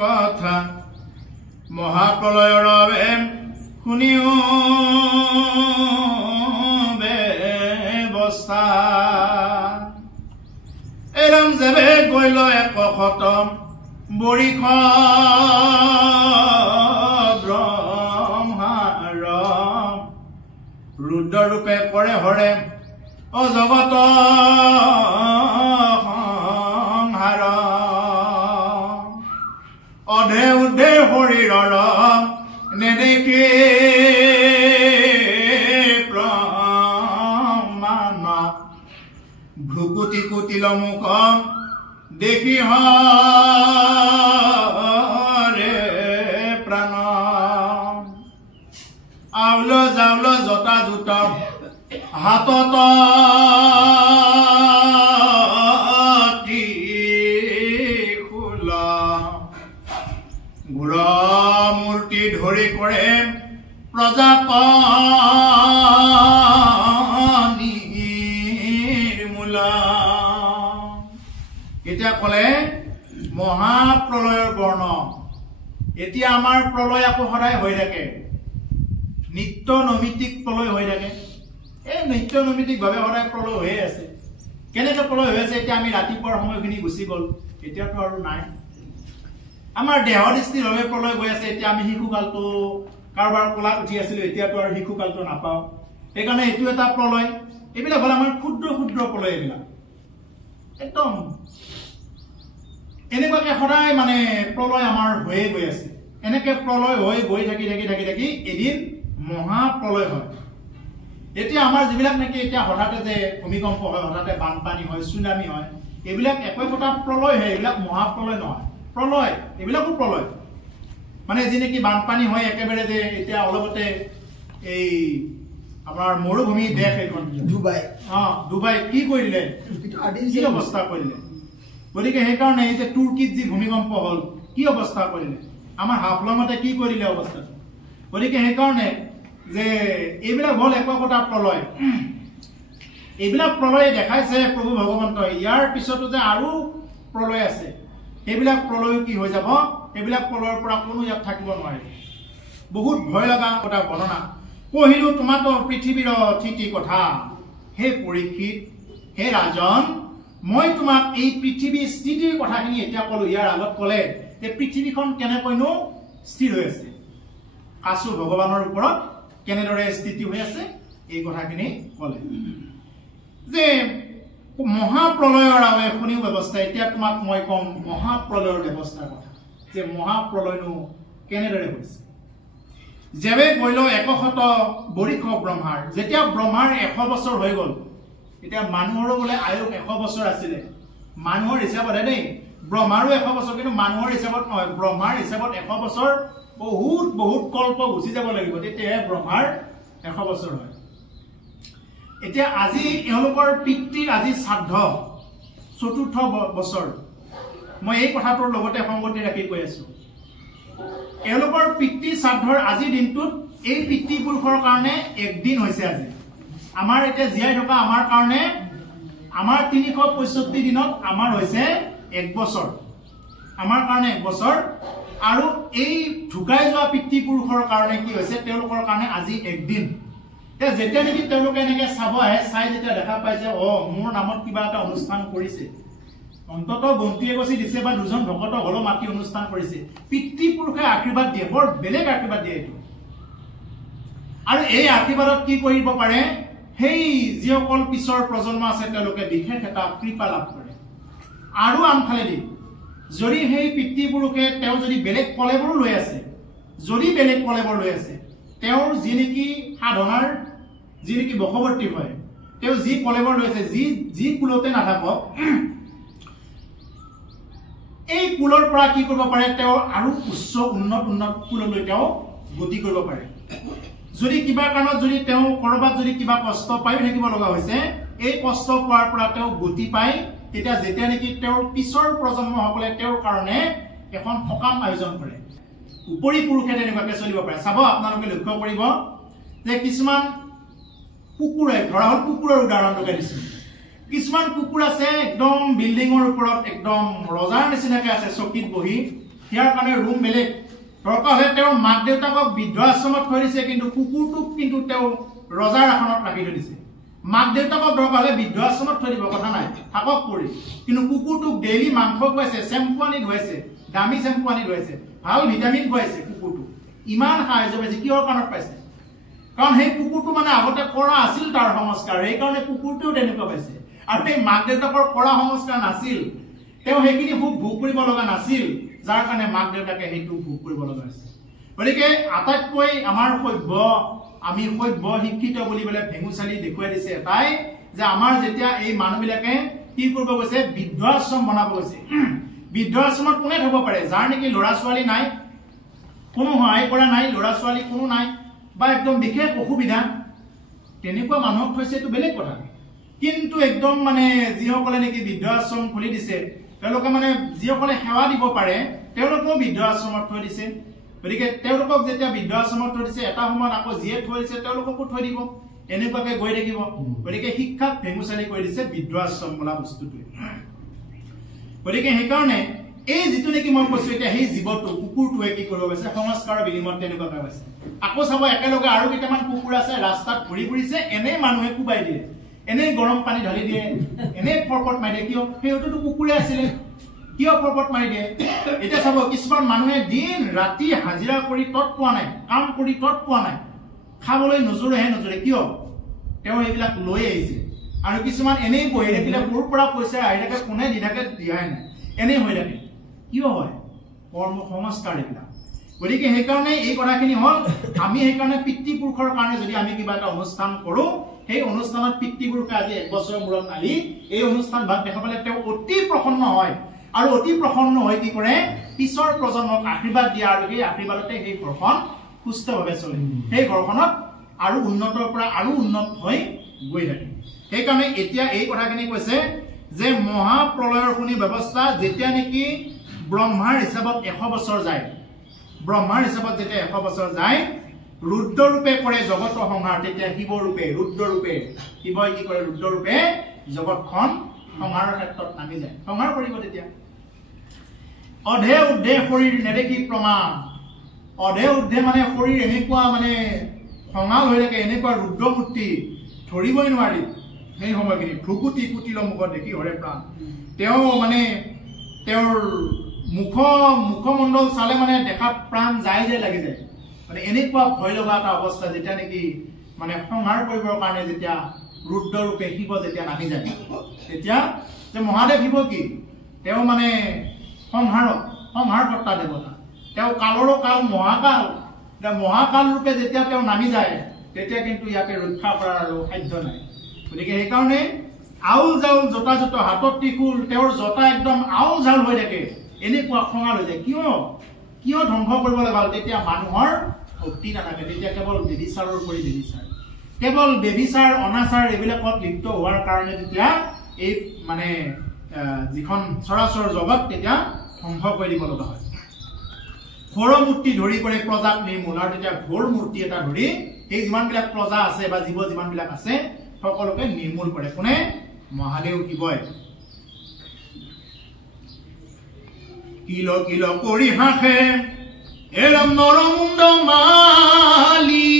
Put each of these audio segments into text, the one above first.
কথা মহাপ্ৰলয়ৰ বাবে শুনিও ব্যৱস্থা এৰম যেবে গৈল এক খতম বৰিখ ব্ৰহ্মাৰ ৰুদ্ৰৰূপে কৰে হৰে অজগত সংহাৰ অধে উধে শৰীৰৰ নেদেখি প্ৰমাণ ভ্ৰুকুটি কুটিল মুখ দেখি হৰে প্ৰাণ আউল জাউল জতা জোত হাতত ত্ৰিশূল গুৰ মূৰ্তি ধৰি কৰে প্ৰজাপনিৰ্মূল এতিয়া কলে মহাপ্ৰলয়ৰ বৰ্ণ এতিয়া আমাৰ প্ৰলয় আকৌ সদায় হৈ থাকে নিত্য নৈমিত্তিক প্ৰলয় হৈ থাকে এই নিত্য নৈমিত্তিক ভাৱে সদায় প্ৰলয় হৈ আছে কেনেকৈ প্ৰলয় হৈ আছে এতিয়া আমি ৰাতিপুৱাৰ সময়খিনি গুচি গল এতিয়াতো আৰু নাই আমাৰ দেহদৃষ্টিভাৱে প্ৰলয় হৈ আছে এতিয়া আমি শিশুকালটো কাৰোবাৰ কোলাত উঠি আছিলো এতিয়াতো আৰু শিশুকালটো নাপাওঁ সেইকাৰণে এইটো এটা প্ৰলয় এইবিলাক হ'ল আমাৰ ক্ষুদ্ৰ ক্ষুদ্ৰ প্ৰলয় এইবিলাক একদম এনেকুৱাকে সদায় মানে প্ৰলয় আমাৰ হৈয়ে গৈ আছে এনেকে প্ৰলয় হৈ গৈ থাকি থাকি থাকি থাকি এদিন মহাপ্ৰলয় হয় এতিয়া আমাৰ যিবিলাক নাকি এতিয়া হঠাতে যে ভূমিকম্প হয় হঠাতে বানপানী হয় সুনামি হয় এইবিলাক একোটা প্ৰলয় হয় এইবিলাক মহাপ্ৰলয় নহয় প্ৰলয় এইবিলাকো প্ৰলয় মানে যি নেকি বানপানী হয় একেবাৰে যে এতিয়া অলপতে এই আমাৰ মৰুভূমি দেশ এখন ডুবাই কি কৰিলে কি অৱস্থা কৰিলে গতিকে সেইকাৰণে এই যে তুৰ্কীত যি ভূমিকম্প হল কি অৱস্থা কৰিলে আমাৰ হাফলঙতে কি কৰিলে অৱস্থা গতিকে সেইকাৰণে যে এইবিলাক হল একোটা প্ৰলয় এইবিলাক প্ৰলয় দেখাইছে প্ৰভু ভগৱন্তই ইয়াৰ পিছতো যে আৰু প্ৰলয় আছে সেইবিলাক প্ৰলয় কি হৈ যাব এইবিলাক প্ৰলয়ৰ পৰা কোনো ইয়াত থাকিব নোৱাৰে বহুত ভয় লগা এটা বৰ্ণনা কহিলো তোমাতো পৃথিৱীৰ অতিথি কথা হে পৰীক্ষিত হে ৰাজন মই তোমাক এই পৃথিৱীৰ স্থিতিৰ কথাখিনি এতিয়া কলো ইয়াৰ আগত কলে যে পৃথিৱীখন কেনেকৈনো স্থিৰ হৈ আছে কাছু ভগৱানৰ ওপৰত কেনেদৰে স্থিতি হৈ আছে এই কথাখিনি কলে যে মহাপ্ৰলয়ৰ বাবে শুনিও ব্যৱস্থা এতিয়া তোমাক মই কম মহাপ্ৰলয়ৰ ব্যৱস্থাৰ কথা যে মহাপ্ৰলয়নো কেনেদৰে হৈছে যেবে গৈল 100 বৰিখ ব্ৰহ্মাৰ যেতিয়া ব্ৰহ্মাৰ 100 বছৰ হৈ গল এতিয়া মানুহৰো বোলে আয়ুস 100 বছৰ আছিলে মানুহৰ হিচাপত দেই ব্ৰহ্মাৰো 100 বছৰ কিন্তু মানুহৰ হিচাপত নহয় ব্ৰহ্মাৰ হিচাপত 100 বছৰ বহুত বহুত কল্প গুচি যাব লাগিব তেতিয়াহে ব্ৰহ্মাৰ 100 বছৰ হয় এতিয়া আজি এওঁলোকৰ পিতৃৰ আজি শ্ৰাদ্ধ চতুৰ্থ বছৰ মই এই কথাটোৰ লগতে সংগতি ৰাখি কৈ আছো এওঁলোকৰ পিতৃ শ্ৰাদ্ধৰ আজি দিনটোত এই পিতৃপুৰুষৰ কাৰণে একদিন হৈছে আজি আমাৰ এতিয়া জীয়াই থকা আমাৰ কাৰণে আমাৰ 365 দিনত আমাৰ হৈছে 1 বছৰ আমাৰ কাৰণে 1 বছৰ আৰু এই ঢুকাই যোৱা পিতৃপুৰুষৰ কাৰণে কি হৈছে তেওঁলোকৰ কাৰণে আজি একদিন যেতিয়া নেকি তেওঁলোকে এনেকে চাব আহে চাই যেতিয়া দেখা পাইছে মোৰ নামত কিবা এটা অনুষ্ঠান কৰিছে অন্তত বন্তিয়ে গছি দিছে বা দুজন ভকত হলো মাতি অনুষ্ঠান কৰিছে পিতৃপুৰুষে আশীৰ্বাদ দিয়ে বৰ বেলেগ আশীৰ্বাদ দিয়ে এইটো আৰু এই আশীৰ্বাদত কি কৰিব পাৰে সেই যিসকল পিছৰ প্ৰজন্ম আছে তেওঁলোকে বিশেষ এটা কৃপা লাভ কৰে আৰু আনফালে দি যদি সেই পিতৃপুৰুষে তেওঁ যদি বেলেগ কলেবৰ লৈ আছে যদি বেলেগ কলেবৰ লৈ আছে তেওঁৰ যি নেকি সাধনাৰ যি নেকি বশৱৰ্তী হয় তেওঁ যি কলেবৰ লৈ আছে যি কুলতে নাথাকক এই কুলৰ পৰা কি কৰিব পাৰে তেওঁ আৰু উচ্চ উন্নত কুললৈ তেওঁ গতি কৰিব পাৰে যদি কিবা কাৰণত যদি তেওঁ কৰবাত যদি কিবা কষ্ট পাই থাকিব লগা হৈছে এই কষ্ট পোৱাৰ পৰা তেওঁ গতি পায় তেতিয়া যেতিয়া নেকি তেওঁৰ পিছৰ প্ৰজন্মসকলে তেওঁৰ কাৰণে এখন সকাম আয়োজন কৰে উপৰি পুৰুষে তেনেকুৱাকে চলিব পাৰে চাব আপোনালোকে লক্ষ্য কৰিব যে কিছুমান কুকুৰে ধৰা হল কুকুৰৰ উদাহৰণ লগাই দিছে কিছুমান কুকুৰ আছে একদম বিল্ডিঙৰ ওপৰত একদম ৰজাৰ নিচিনাকে আছে চকীত বহি ইয়াৰ কাৰণে ৰুম বেলেগ দৰকাৰ হ'লে তেওঁৰ মাক দেউতাকক বৃদ্ধ আশ্ৰমত থৈ দিছে কিন্তু কুকুৰটোক কিন্তু তেওঁ ৰজাৰ আসনত ৰাখি থৈ দিছে মাক দেউতাকক দৰকাৰ হ'লে বৃদ্ধ আশ্ৰমত থৈ দিব কথা নাই থাকক কৰি কিন্তু কুকুৰটোক ডেইলি মাংস খুৱাইছে চেম্পু আনি ধুৱাইছে দামী চেম্পু আনি ধুৱাইছে ভাল ভিটামিন খুৱাইছে কুকুৰটো ইমান সাহায্য পাইছে কিহৰ কাৰণত পাইছে কাৰণ সেই কুকুৰটো মানে আগতে কৰা আছিল তাৰ সংস্কাৰ সেইকাৰণে কুকুৰটোও তেনেকুৱা পাইছে আৰু সেই মাক দেউতাকৰ কৰা সংস্কাৰ নাছিল তেওঁ সেইখিনি খুব ভোগ কৰিব লগা নাছিল যাৰ কাৰণে মাক দেউতাকে সেইটো ভোগ কৰিব লগা হৈছে গতিকে আটাইতকৈ আমাৰ সভ্য আমি সভ্য শিক্ষিত বুলি বলে ভেঙুচালি দেখুৱাই দিছে এটাই যে আমাৰ যেতিয়া এই মানুহবিলাকে কি কৰিব গৈছে বৃদ্ধাশ্ৰম বনাব গৈছে বৃদ্ধাশ্ৰমত কোনে থব পাৰে যাৰ নেকি ল'ৰা ছোৱালী নাই কোনো সহায় কৰা নাই ল'ৰা ছোৱালী কোনো নাই বা একদম বিশেষ অসুবিধা তেনেকুৱা মানুহক থৈছে এইটো বেলেগ কথা কিন্তু একদম মানে যিসকলে নেকি বৃদ্ধাশ্ৰম খুলি দিছে তেওঁলোকে মানে যিসকলে সেৱা দিব পাৰে তেওঁলোকেও বৃদ্ধাশ্ৰমত থৈ দিছে গতিকে তেওঁলোকক যেতিয়া বৃদ্ধাশ্ৰমত থৈ দিছে এটা সময়ত আকৌ যিয়ে থৈ দিছে তেওঁলোককো থৈ দিব এনেকুৱাকে গৈ থাকিব গতিকে শিক্ষাক ভেঙুচালি কৰি দিছে বৃদ্ধাশ্ৰম বোলা বস্তুটোৱে গতিকে সেইকাৰণে এই যিটো নেকি মই কৈছো এতিয়া সেই জীৱটো কুকুৰটোৱে কি কৰিব গৈছে সংস্কাৰৰ বিনিময়ত তেনেকুৱাকৈ হৈছে আকৌ চাব একেলগে আৰু কেইটামান কুকুৰ আছে ৰাস্তাত ঘূৰি ফুৰিছে এনে মানুহে কোবাই দিয়ে এনে গৰম পানী ঢালি দিয়ে এনে ফৰপট মাৰি দিয়ে কিয় সেইটোতো কুকুৰে আছিলে কিয় ফৰপট মাৰি দিয়ে এতিয়া চাব কিছুমান মানুহে দিন ৰাতি হাজিৰা কৰি তত পোৱা নাই কাম কৰি তত পোৱা নাই খাবলৈ নজৰেহে নজৰে কিয় তেওঁ এইবিলাক লৈ আহিছে আৰু কিছুমান এনেই বহি থাকিলে মোৰ পৰা পইচা আহি থাকে কোনে দি থাকে দিয়াই নাই এনেই হৈ থাকে কিয় হয় কৰ্ম সংস্কাৰ এইবিলাক গতিকে সেইকাৰণে এই কথাখিনি হ'ল আমি সেইকাৰণে পিতৃপুৰুষৰ কাৰণে যদি আমি কিবা এটা অনুষ্ঠান কৰোঁ সেই অনুষ্ঠানত পিতৃপুৰুষে আজি 1 বছৰৰ মূৰত আহি এই অনুষ্ঠান ভাগ দেখা পালে তেওঁ অতি প্ৰসন্ন হয় আৰু অতি প্ৰসন্ন হৈ কি কৰে পিছৰ প্ৰজন্মক আশীৰ্বাদ দিয়া আৰু সেই আশীৰ্বাদতে সেই ঘৰখন সুস্থভাৱে চলে সেই ঘৰখনত আৰু উন্নতৰ পৰা আৰু উন্নত হৈ গৈ থাকে সেইকাৰণে এতিয়া এই কথাখিনি কৈছে যে মহাপ্ৰলয়ৰ কোনো ব্যৱস্থা যেতিয়া নেকি ব্ৰহ্মাৰ হিচাপত 100 বছৰ যায় ব্ৰহ্মাৰ হিচাপত যেতিয়া 100 বছৰ যায় ৰুদ্ৰ ৰূপে কৰে জগত সংহাৰ তেতিয়া শিৱ ৰূপে ৰুদ্ৰ ৰূপে শিৱই কি কৰে ৰুদ্ৰ ৰূপে জগতখন সংহাৰৰ ক্ষেত্ৰত নামি যায় সংহাৰ কৰিব তেতিয়া অধে উদ্ধে শৰীৰ নেদেখি প্ৰমাণ অধে উদ্ধে মানে শৰীৰ এনেকুৱা মানে সংহাল হৈ থাকে এনেকুৱা ৰুদ্ৰ মূৰ্তি ধৰিবই নোৱাৰি সেই সময়খিনি ভ্ৰুকুটি কুটিল মুখত দেখি হৰে প্ৰাণ তেওঁ মানে তেওঁৰ মুখমণ্ডল চালে মানে দেখাত প্ৰাণ যায় যায় লাগি যায় মানে এনেকুৱা ভয় লগা এটা অৱস্থা যেতিয়া নেকি মানে সংহাৰ কৰিবৰ কাৰণে যেতিয়া ৰুদ্ৰ ৰূপে শিৱ যেতিয়া নামি যায় তেতিয়া যে মহাদেৱ শিৱ কি তেওঁ মানে সংহাৰকৰ্তা দেৱতা তেওঁ কালৰো কাল মহাকাল মহাকাল ৰূপে যেতিয়া তেওঁ নামি যায় তেতিয়া কিন্তু ইয়াকে ৰক্ষা কৰাৰ আৰু সাধ্য নাই গতিকে সেইকাৰণে আউল জাউল জোতা জোতা হাতত ত্ৰিশূল তেওঁৰ জোতা একদম আউল জাউল হৈ থাকে এনেকুৱা খঙাল হৈ যায় কিয় ধ্বংস কৰিব লগা হ'ল তেতিয়া মানুহৰ শক্তি নাথাকে তেতিয়া কেৱল বেবিচাৰৰ কৰি বেবিচাৰ কেৱল বেবিচাৰ অনাচাৰ এইবিলাকত লিপ্ত হোৱাৰ কাৰণে তেতিয়া এই মানে যিখন চৰাচৰ জগত তেতিয়া ধ্বংস কৰি দিব লগা হয় ঘোৰ মূৰ্তি ধৰি কৰে প্ৰজাক নিৰ্মূল আৰু তেতিয়া ঘোৰ মূৰ্তি এটা ধৰি এই যিমানবিলাক প্ৰজা আছে বা জীৱ যিমানবিলাক আছে সকলোকে নিৰ্মূল কৰে কোনে মহাদেৱ শিৱই কিল কিল কৰি হাঁহে এৰম নৰমুণ্ড মালি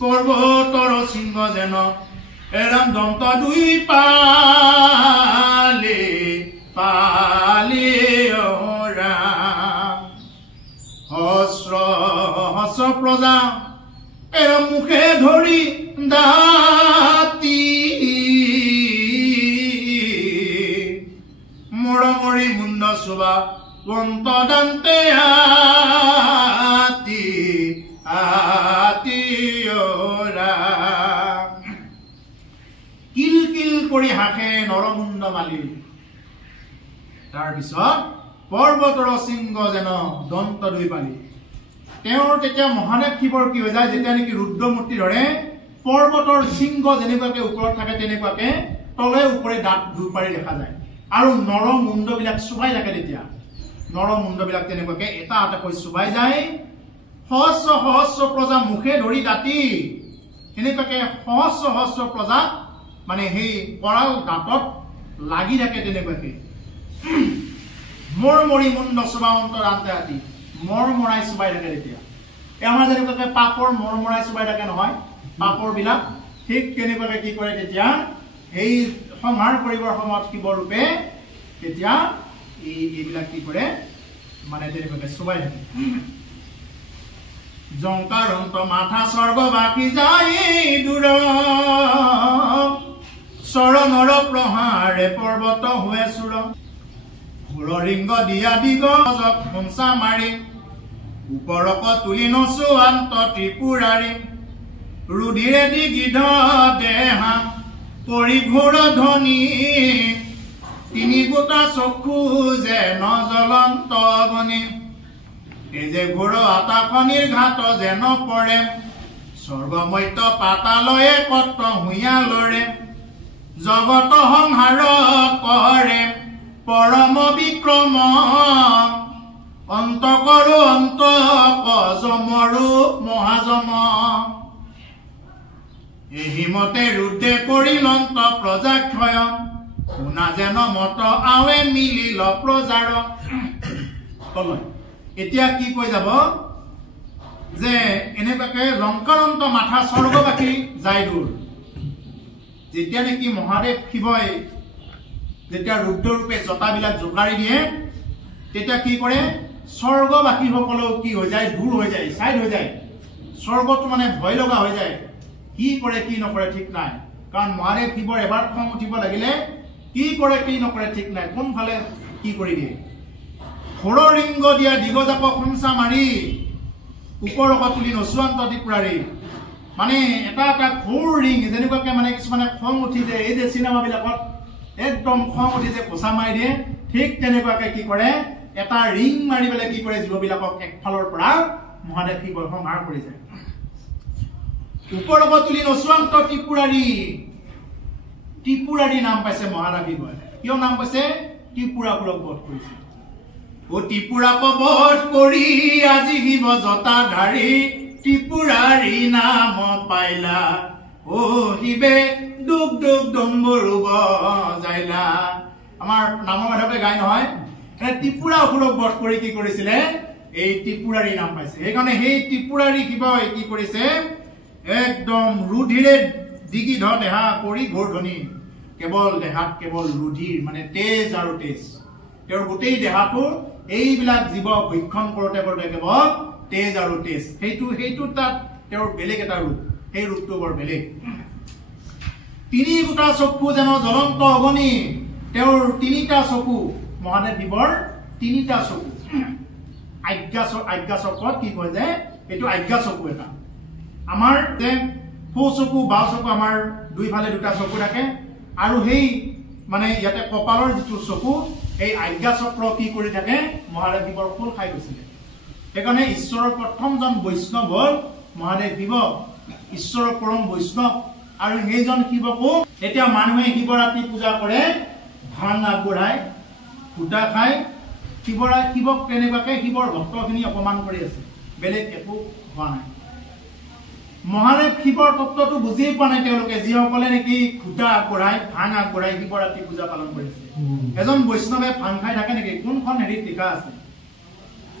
পৰ্বতৰ সিংহ যেন এৰম দন্ত দুই পালে পালে হস্ৰ হস্ৰ প্ৰজা এৰম মুখে ধৰি দাতি মৰমৰি মুণ্ড চোবা বন্ত দান্তে আতি আতি কিল কিল কৰি হাঁহে নৰমুণ্ড মালি তাৰপিছত পৰ্বতৰ সিংহ যেন দন্ত দুই পালি তেওঁৰ তেতিয়া মহাদেৱ শিৱৰ কি হৈ যায় যেতিয়া নেকি ৰুদ্ৰ মূৰ্তি ধৰে পৰ্বতৰ সিংহ যেনেকুৱাকে ওপৰত থাকে তেনেকুৱাকে তলে ওপৰে দাঁত দুই পাৰি দেখা যায় আৰু নৰমুণ্ডবিলাক চুবাই থাকে তেতিয়া নৰমুণ্ডবিলাক তেনেকুৱাকে এটা এটাকৈ চুবাই যায় সহস্ৰ সহস্ৰ প্ৰজা মুখে ধৰি দাঁতি এনেকুৱাকে সহস্ৰ সহস্ৰ প্ৰজা মানে সেই কৰাল দাঁতত লাগি থাকে তেনেকুৱাকে মোৰ মৰি মুণ্ড চুবা অন্তৰ আন্তে আতি মৰ মৰাই চুবাই থাকে তেতিয়া আমাৰ যেনেকুৱাকে পাপৰ মৰ মৰাই চুবাই থাকে নহয় পাপৰ বিলাক ঠিক তেনেকুৱাকে কি কৰে তেতিয়া এই সংহাৰ কৰিবৰ সময়ত শিৱ ৰূপে তেতিয়া এইবিলাক কি কৰে মানে তেনেকুৱাকে চুবাই থাকে জংকাৰন্ত মাথা স্বৰ্গ বাকি যায় দূৰ চৰণৰ প্ৰহাৰে পৰ্বত হৈ চুৰ ঘোৰলিংগ দিয়া দিগজক খুঞ্চা মাৰি ওপৰক তুলি নচুৱান্ত ত্ৰিপুৰাৰী ৰুধিৰে দি গিধ দেহা পৰি ঘোৰ ধ্বনি তিনি গোটা চক্ষু যেন জ্বলন্ত অগ্নি এই যে ঘোৰ আতাখনিৰ ঘাট যেন পৰে স্বৰ্গমৈত্য পাতালয়ে কত হুঁয়া লৰে জগত সংহাৰ কৰে পৰম বিক্ৰম অন্ত কৰো অন্ত কজমৰো মহাজম এহিমতে ৰুদ্ধে কৰিলন্ত প্ৰজাক্ষয় শুনা যেন মত আৱে মিলিল প্ৰজাৰ এতিয়া কি কৈ যাব যে এনেকুৱাকে লংকাৰন্ত মাথা স্বৰ্গবাসী যায় দূৰ যেতিয়া নেকি মহাদেৱ শিৱই যেতিয়া ৰুদ্ৰৰূপে জটাবিলাক জোকাৰি দিয়ে তেতিয়া কি কৰে স্বৰ্গবাসীসকলেও কি হৈ যায় দূৰ হৈ যায় চাইড হৈ যায় স্বৰ্গটো মানে ভয় লগা হৈ যায় কি কৰে কি নকৰে ঠিক নাই কাৰণ মহাদেৱ শিৱৰ এবাৰ খং উঠিব লাগিলে কি কৰে কি নকৰে ঠিক নাই কোনফালে কি কৰি দিয়ে ঘোৰলিংগ দিয়া দিগজাপ খুঞ্চা মাৰি ওপৰক তুলি নচুৱান্ত ত্ৰিপুৰাৰী মানে এটা এটা ঘোৰ ৰিং যেনেকুৱাকে মানে কিছুমানে খং উঠি যে এই যে চিনেমাবিলাকত একদম খং উঠি যে কোচা মাৰি দিয়ে ঠিক তেনেকুৱাকে কি কৰে এটা ৰিং মাৰি পেলাই কি কৰে জীৱবিলাকক একফালৰ পৰা মহাদেৱ শিৱই সংহাৰ কৰি যায় ওপৰক তুলি নচুৱান্ত ত্ৰিপুৰাৰী ত্ৰিপুৰাৰী নাম পাইছে মহাদেৱ শিৱই কিয় নাম পাইছে ত্ৰিপুৰাবোৰক বধ কৰিছে ও ত্ৰিপুৰাক বধ কৰি আজি শিৱ জটাধাৰী ত্ৰিপুৰাৰী নাম পাইলা ও শিৱে দুখ দুখ ডম্বৰু বজাইলা আমাৰ নামৰ মাধৱে গাই নহয় ত্ৰিপুৰা অসুৰক বধ কৰি কি কৰিছিলে এই ত্ৰিপুৰাৰী নাম পাইছে সেইকাৰণে সেই ত্ৰিপুৰাৰী শিৱই কি কৰিছে একদম ৰুধিৰে দিগি ধ দেহা কৰি ঘোৰ ধ্বনি কেৱল দেহাত কেৱল ৰুধিৰ মানে তেজ আৰু তেজ তেওঁৰ গোটেই দেহাটো এইবিলাক জীৱ ভক্ষণ কৰোতে কৰোতে কেৱল তেজ আৰু তেজ সেইটো তাত তেওঁৰ বেলেগ এটা ৰূপ সেই ৰূপটো বৰ বেলেগ তিনি গোটা চকু যেন জ্বলন্ত অগ্নি তেওঁৰ তিনিটা চকু মহাদেৱ শিৱৰ তিনিটা চকু আজ্ঞা চকত কি কয় যে এইটো আজ্ঞা চকু এটা আমাৰ যে সৌ চকু বাও চকু আমাৰ দুইফালে দুটা চকু থাকে আৰু সেই মানে ইয়াতে কপালৰ যিটো চকু এই আজ্ঞা চক্ৰ কি কৰি থাকে মহাদেৱ শিৱৰ খোল খাই গৈছিলে সেইকাৰণে ঈশ্বৰৰ প্ৰথমজন বৈষ্ণৱ হ'ল মহাদেৱ শিৱ ঈশ্বৰৰ পৰম বৈষ্ণৱ আৰু সেইজন শিৱকো এতিয়া মানুহে শিৱৰাত্ৰি পূজা কৰে ভাং আগবঢ়াই ফুটা খাই শিৱক তেনেকুৱাকে শিৱৰ ভক্তখিনি অপমান কৰি আছে বেলেগ একো হোৱা নাই মহাদেৱ শিৱৰ তত্ত্বটো বুজি পোৱা নাই তেওঁলোকে যিসকলে নেকি খুটা আগবঢ়াই ভাং আগবঢ়াই শিৱৰাত্ৰি পূজা পালন কৰিছে এজন বৈষ্ণৱে ভাং খাই থাকে নেকি কোনখন হেৰিত লিখা আছে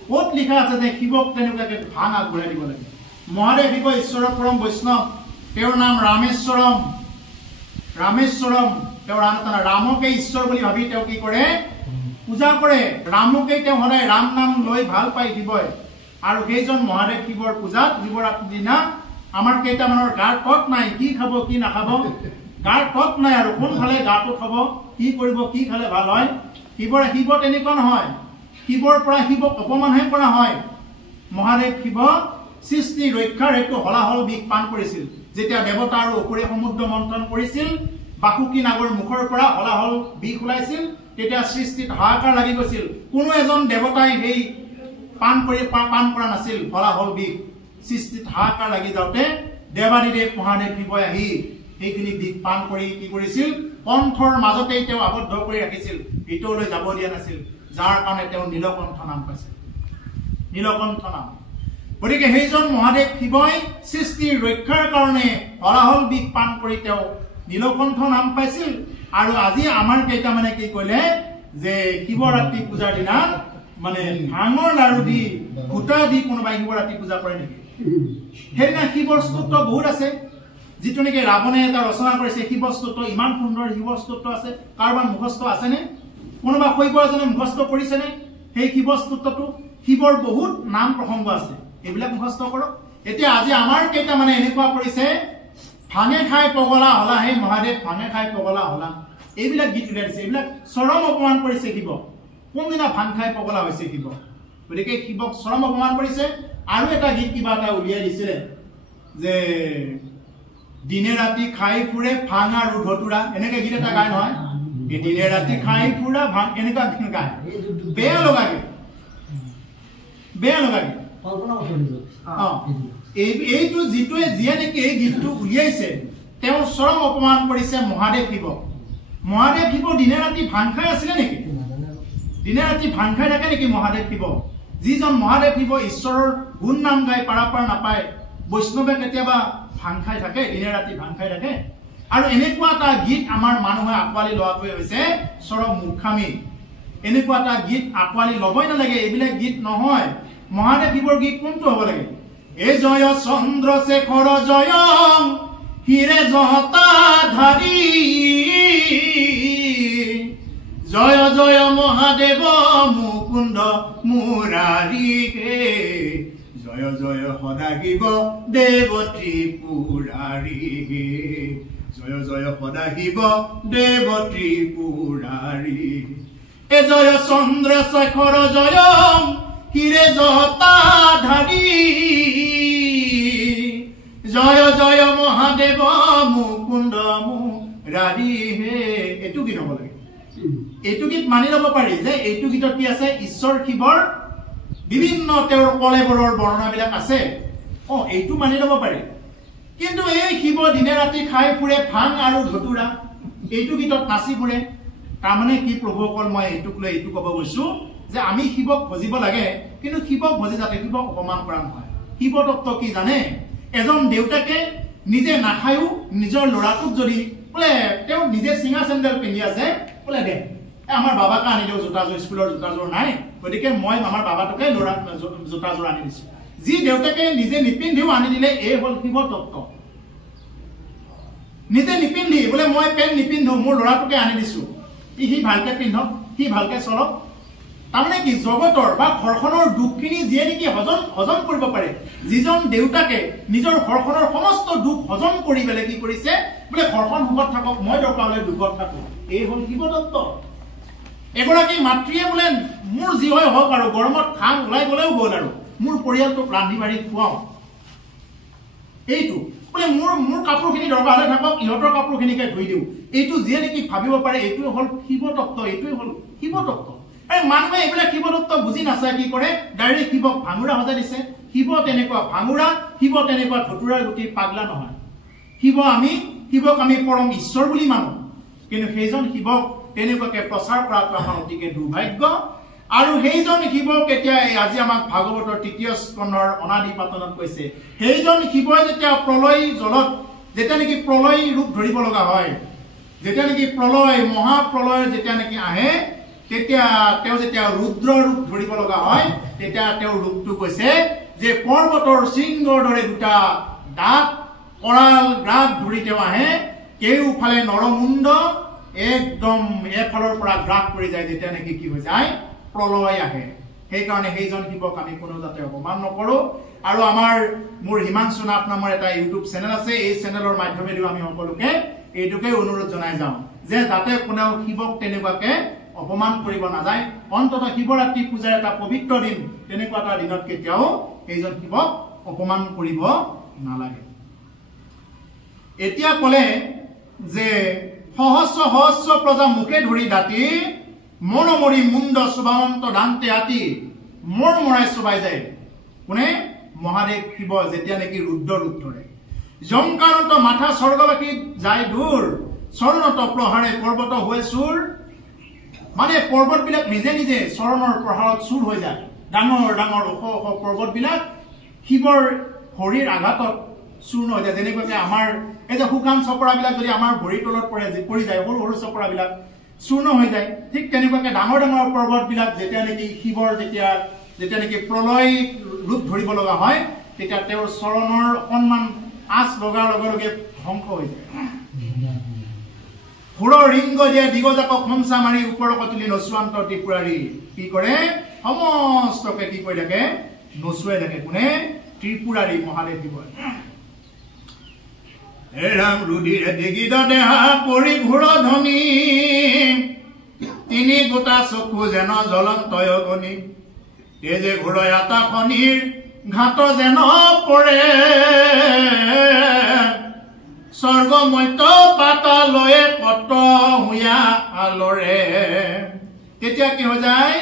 ক'ত লিখা আছে যে শিৱক তেনেকুৱাকে ভাং আগবঢ়াই দিব লাগে মহাদেৱ শিৱ ঈশ্বৰৰ পৰম বৈষ্ণৱ তেওঁৰ নাম ৰামেশ্বৰম তেওঁৰ ৰামকে ঈশ্বৰ বুলি ভাবি তেওঁ কি কৰে পূজা কৰে ৰামকে তেওঁ সদায় ৰাম নাম লৈ ভাল পায় শিৱই আৰু সেইজন মহাদেৱ শিৱৰ পূজাত শিৱৰাত্ৰি দিনা আমাৰ কেইটামানৰ গাৰ তত নাই কি খাব কি নাখাব গাৰ তত নাই আৰু কোনফালে গাটো খাব কি কৰিব কি খালে ভাল হয় শিৱ তেনেকুৱা নহয় শিৱৰ পৰা শিৱক অপমানহে কৰা হয় মহাদেৱ শিৱ সৃষ্টি ৰক্ষাৰ হেতু হলাহল বিষ পান কৰিছিল যেতিয়া দেৱতা আৰু অসুৰে সমুদ্ৰ মন্থন কৰিছিল বাসুকী নাগৰ মুখৰ পৰা হলাহল বিষ ওলাইছিল তেতিয়া সৃষ্টিত হাহাকাৰ লাগি গৈছিল কোনো এজন দেৱতাই সেই পান কৰা নাছিল হলাহল বিষ সৃষ্টিত হাহাকাৰ লাগি যাওঁতে দেৱাদিদেৱ মহাদেৱ শিৱই আহি সেইখিনি বিষ পান কৰি কি কৰিছিল কণ্ঠৰ মাজতেই তেওঁ আবদ্ধ কৰি ৰাখিছিল ভিতৰলৈ যাব দিয়া নাছিল যাৰ কাৰণে তেওঁ নীলকণ্ঠ নাম পাইছিল নীলকণ্ঠ নাম গতিকে সেইজন মহাদেৱ শিৱই সৃষ্টিৰ ৰক্ষাৰ কাৰণে হলাহল বিষ পান কৰি তেওঁ নীলকণ্ঠ নাম পাইছিল আৰু আজি আমাৰ কেইটামানে কি কলে যে শিৱৰাত্ৰি পূজাৰ দিনা মানে ভাঙৰ লাৰু দি ভূটা দি কোনোবাই শিৱৰাত্ৰি পূজা কৰে নেকি সেইদিনা শিৱৰ স্তোত্ৰ বহুত আছে যিটো নেকি ৰাৱণে এটা ৰচনা কৰিছে শিৱ স্তোত্ৰ ইমান সুন্দৰ শিৱ স্তোত্ৰ আছে কাৰোবাৰ মুখস্থ আছেনে কোনোবা শৈৱ এজনে মুখস্থ কৰিছেনে সেই শিৱ স্তোত্ৰটো শিৱৰ বহুত নাম প্ৰসংগ আছে এইবিলাক মুখস্থ কৰক এতিয়া আজি আমাৰ কেইটামানে এনেকুৱা কৰিছে ভাঙে খাই পগলা হলা হে মহাদেৱ ভাঙে খাই পগলা হলা এইবিলাক গীত উলিয়াই দিছে এইবিলাক চৰম অপমান কৰিছে শিৱ কোনদিনা ভাং খাই পগলা হৈছে শিৱ গতিকে শিৱক চৰম অপমান কৰিছে আৰু এটা গীত কিবা এটা উলিয়াই দিছিলে যে দিনে ৰাতি খাই ফুৰে ভাং আৰু ধতুৰা এনেকে গীত এটা গায় নহয় দিনে ৰাতি খাই ফুৰা ভাং এনেকুৱা গীত গায় বেয়া লগাগে এইটো যিটোৱে যিয়ে নেকি এই গীতটো উলিয়াইছে তেওঁ চৰম অপমান কৰিছে মহাদেৱ শিৱক মহাদেৱ শিৱ দিনে ৰাতি ভাং খাই আছিলে নেকি দিনে ৰাতি ভাং খাই থাকে নেকি মহাদেৱ শিৱ যিজন মহাদেৱ শিৱ ঈশ্বৰৰ গুণ নাম গাই পাৰাপাৰ নাপায় বৈষ্ণৱে কেতিয়াবা ভাং খাই থাকে দিনে ৰাতি ভাং খাই থাকে আৰু এনেকুৱা এটা গীত আমাৰ মানুহে আকোৱালি লোৱাটোৱে হৈছে চৰম মূৰ্খামি এনেকুৱা এটা গীত আকোৱালি ল'বই নালাগে এইবিলাক গীত নহয় মহাদেৱ শিৱৰ গীত কোনটো হ'ব লাগে এ জয় চন্দ্ৰশেখৰ জয় হিৰে জহতাধাৰী জয় জয় মহাদেৱ মুকুন্দ মুৰাৰী হে জয় জয় সদাশিৱ দেৱ ত্ৰিপুৰাৰী হে জয় জয় সদাশিৱ দেৱ ত্ৰিপুৰাৰী এ জয় চন্দ্ৰশেখৰ জয় হিৰে জহতাধাৰী জয় জয় মহাদেৱ মুকুন্দ মুৰাৰী হে এইটো গীত হ'ব লাগে এইটো গীত মানি ল'ব পাৰি যে এইটো গীতত কি আছে ঈশ্বৰ শিৱৰ বিভিন্ন তেওঁৰ কলেবৰৰ বৰ্ণনাবিলাক আছে এইটো মানি ল'ব পাৰি কিন্তু এই শিৱ দিনে ৰাতি খাই ফুৰে ভাং আৰু ধতুৰা এইটো গীতত নাচি ফুৰে তাৰমানে কি প্ৰভুসকল মই এইটোক লৈ এইটো ক'ব গৈছো যে আমি শিৱক ভজিব লাগে কিন্তু শিৱক ভজি যাতে শিৱক অপমান কৰা নহয় শিৱ তত্ত্ব কি জানে এজন দেউতাকে নিজে নাখায়ো নিজৰ ল'ৰাটোক যদি বোলে তেওঁ নিজে চিঙা চেণ্ডেল পিন্ধি আছে বোলে দে আমাৰ বাবাকে আনি দিওঁ জোতাযোৰ স্কুলৰ জোতাযোৰ নাই গতিকে মই আমাৰ বাবাটোকে ল'ৰা জোতাযোৰ আনি দিছো যি দেউতাকে নিজে নিপিন্ধিও আনি দিলে এই হ'ল শিৱ তত্ত্ব নিজে নিপিন্ধি বোলে মই পেণ্ট নিপিন্ধো মোৰ ল'ৰাটোকে আনি দিছো সি ভালকে পিন্ধক সি ভালকে চলক তাৰমানে কি জগতৰ বা ঘৰখনৰ দুখখিনি যিয়ে নেকি হজম কৰিব পাৰে যিজন দেউতাকে নিজৰ ঘৰখনৰ সমস্ত দুখ হজম কৰি পেলাই কি কৰিছে বোলে ঘৰখন সুখত থাকক মই দৰকাৰ হ'লে দুখত থাকো এই হ'ল শিৱ তত্ত্ব এগৰাকী মাতৃয়ে বোলে মোৰ যি হয় হওক আৰু গৰমত খাং ওলাই গ'লেও গ'ল আৰু মোৰ পৰিয়ালটোক ৰান্ধি বাঢ়ি খুৱাওঁ এইটো বোলে মোৰ কাপোৰখিনি দৰকাৰ হ'লে থাকক ইহঁতৰ কাপোৰখিনিকে ধুই দিওঁ এইটো যিয়ে নেকি ভাবিব পাৰে এইটোৱে হ'ল শিৱ তত্ত্ব এইটোৱে হ'ল শিৱ তত্ত্ব মানুহে এইবিলাক শিৱ তত্ত্ব বুজি নাচায় কি কৰে ডাইৰেক্ট শিৱক ভাঙুৰা সজাই দিছে শিৱ তেনেকুৱা ভাঙুৰা শিৱ তেনেকুৱা ধতুৰাৰ গুটিৰ পাগলা নহয় শিৱক আমি পৰম ঈশ্বৰ বুলি মানো কিন্তু সেইজন শিৱক তেনেকুৱাকে প্ৰচাৰ কৰাটো আমাৰ অতিকে দুৰ্ভাগ্য আৰু সেইজন শিৱক এতিয়া আজি আমাক ভাগৱতৰ ৩য় স্কন্ধৰ অনাদি পাতনত কৈছে সেইজন শিৱই যেতিয়া প্ৰলয় জলত যেতিয়া নেকি প্ৰলয় ৰূপ ধৰিব লগা হয় যেতিয়া নেকি প্ৰলয় মহাপ্ৰলয় যেতিয়া নেকি আহে তেতিয়া তেওঁ যেতিয়া ৰুদ্ৰ ৰূপ ধৰিব লগা হয় তেতিয়া তেওঁৰ ৰূপটো কৈছে যে পৰ্বতৰ শৃংগৰ দৰে দুটা দাঁত কৰাল গ্ৰাস ধৰি তেওঁ আহে কেউফালে নৰমুণ্ড একদম এফালৰ পৰা গ্ৰাস কৰি যায় যেতিয়া নেকি কি হৈ যায় প্ৰলয় আহে সেইকাৰণে সেইজন শিৱক আমি কোনো যাতে অপমান নকৰো আৰু মোৰ হিমাংশু নাথ নামৰ এটা ইউটিউব চেনেল আছে এই চেনেলৰ মাধ্যমেৰেও আমি সকলোকে এইটোকে অনুৰোধ জনাই যাওঁ যে যাতে কোনেও শিৱক তেনেকুৱাকে অপমান কৰিব নাযায় অন্ততঃ শিৱৰাত্ৰি পূজাৰ এটা পবিত্ৰ দিন তেনেকুৱা এটা দিনত কেতিয়াও এইজন শিৱক অপমান কৰিব নালাগে এতিয়া ক'লে যে সহস্ৰ সহস্ৰ প্ৰজা মুখে ধৰি দাঁতি মনমৰি মুণ্ড সুভাৱন্ত দান্তে আতি মোৰ মৰাই চবাই যায় কোনে মহাদেৱ শিৱ যেতিয়া নেকি ৰুদ্ৰ ৰূপ ধৰে জংকাৰত মাথা স্বৰ্গবাসী যায় দূৰ চৰণত প্ৰহাৰে পৰ্বত হৈ চুৰ মানে পৰ্বতবিলাক নিজে নিজে চৰণৰ প্ৰহাৰত চুৰ হৈ যায় ডাঙৰ ডাঙৰ ওখ ওখ পৰ্বতবিলাক শিৱৰ ভৰিৰ আঘাতত চূৰ্ণ হৈ যায় যেনেকৈ আমাৰ এই যে শুকান চপৰাবিলাক যদি আমাৰ ভৰিৰ তলত পৰি যায় সৰু সৰু চপৰাবিলাক চূৰ্ণ হৈ যায় ঠিক তেনেকুৱাকৈ ডাঙৰ ডাঙৰ পৰ্বতবিলাক যেতিয়া নেকি শিৱৰ যেতিয়া নেকি প্ৰলয় ৰূপ ধৰিব লগা হয় তেতিয়া তেওঁৰ চৰণৰ অকণমান আঁচ লগাৰ লগে লগে ধ্বংস হৈ যায় ঘোৰৰ ৰিংগ দিয়ে দিগজাকক খমচা মাৰি ওপৰক তুলি নচুৱান্ত ত্ৰিপুৰাৰী কি কৰে সমস্তকে কি কৰি থাকে নচুৱাই থাকে কোনে ত্ৰিপুৰাৰী মহাদেৱ শিৱই এৰাম ৰুধিৰে দিগিত দেহা পৰি ঘোৰ ধ্বনি তিনি গোটা চকু যেন জ্বলন্ত অগ্নি তেজে ঘোৰ এটা খনিৰ ঘাট যেন পৰে স্বৰ্গ মধ্য পাতালয়ে কত হুয়া আলৰে তেতিয়া কি হৈ যায়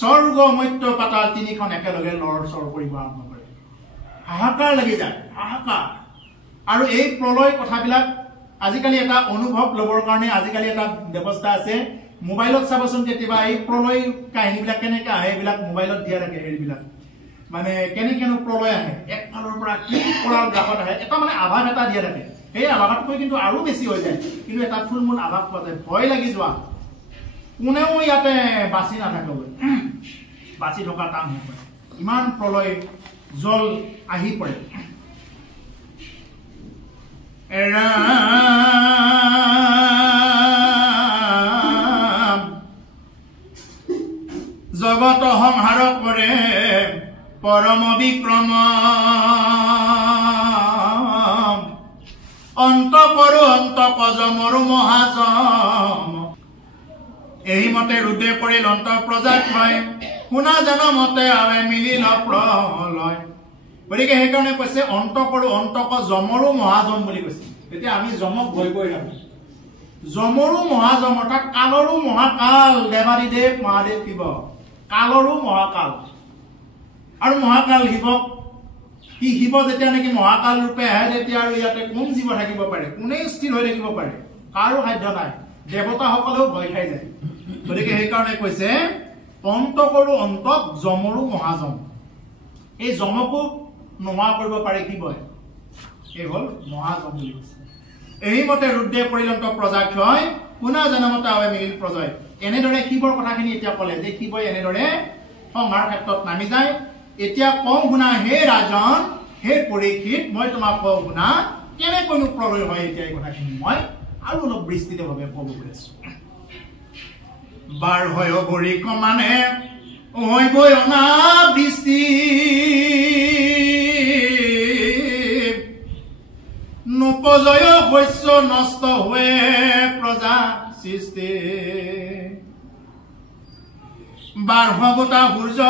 স্বৰ্গ মধ্য পাতাল তিনিখন একেলগে লৰ চৰ কৰিব আৰম্ভ কৰে হাহাকাৰ লাগি যায় হাহাকাৰ আৰু এই প্ৰলয় কথাবিলাক আজিকালি এটা অনুভৱ ল'বৰ কাৰণে আজিকালি এটা ব্যৱস্থা আছে মোবাইলত চাবচোন কেতিয়াবা এই প্ৰলয় কাহিনীবিলাক কেনেকৈ আহে এইবিলাক মোবাইলত দিয়া থাকে হেৰিবিলাক মানে কেনেকেনো প্ৰলয় আহে একফালৰ পৰা কি কৰাল গ্ৰাফত আহে এটা মানে আভাস এটা দিয়া থাকে সেই আভাসতকৈ কিন্তু আৰু বেছি হৈ যায় কিন্তু এটা থুলমূল আভাস পোৱা যায় ভয় লাগি যোৱা কোনেও ইয়াতে বাচি নাথাকে বাচি থকা টান হৈ পৰে ইমান প্ৰলয় জল আহি পৰে জগত সংহাৰ কৰে পৰম বিক্ৰম অন্ত কৰো অন্ত কজমৰু মহাজম এই মতে ৰুদে পৰিল অন্ত প্ৰজাক হয় শুনা জান মতে আৱে মিলিল প্ৰলয় গতিকে সেইকাৰণে কৈছে অন্ত কৰো অন্তক জমৰু মহাজম বুলি কৈছে এতিয়া আমি জমক ভয় কৰি থাকো জমৰু মহাজম অৰ্থাৎ কালৰো মহাকাল দেৱাদিদেৱ মহাদেৱ শিৱ কালৰো মহাকাল আৰু মহাকাল শিৱক কি শিৱ যেতিয়া নেকি মহাকাল ৰূপে আহে তেতিয়া আৰু ইয়াতে কোন জীৱ থাকিব পাৰে কোনে স্থিৰ হৈ থাকিব পাৰে কাৰো সাধ্য নাই দেৱতাসকলেও ভয় খাই যায় গতিকে সেইকাৰণে কৈছে অন্ত কৰো অন্তক জমৰু মহাজম এই জমকো নোহোৱা কৰিব পাৰে শিৱই এই হল মহাজম বুলি কৈছে এই মতে ৰুদ্ৰে পৰিলন্ত প্ৰজাক্ষয় শুনা জনমতে আৱে মিলিল প্ৰজয় এনেদৰে শিৱৰ কথাখিনি এতিয়া ক'লে যে শিৱই এনেদৰে সংহাৰ ক্ষেত্ৰত নামি যায় এতিয়া কওঁ শুনা হে ৰাজন হে পৰীক্ষিত মই তোমাক কওঁ শুনা কেনেকৈনো প্ৰলয় হয় এতিয়া এই কথাখিনি মই আৰু অলপ বিস্তৃতভাৱে ক'ব গৈছো বাৰ হয় বৰিক মানে হৈবই অনাবৃষ্টি নপজয় শস্য নষ্ট হৈ প্ৰজা সৃষ্টি বাৰহবতা সূৰ্য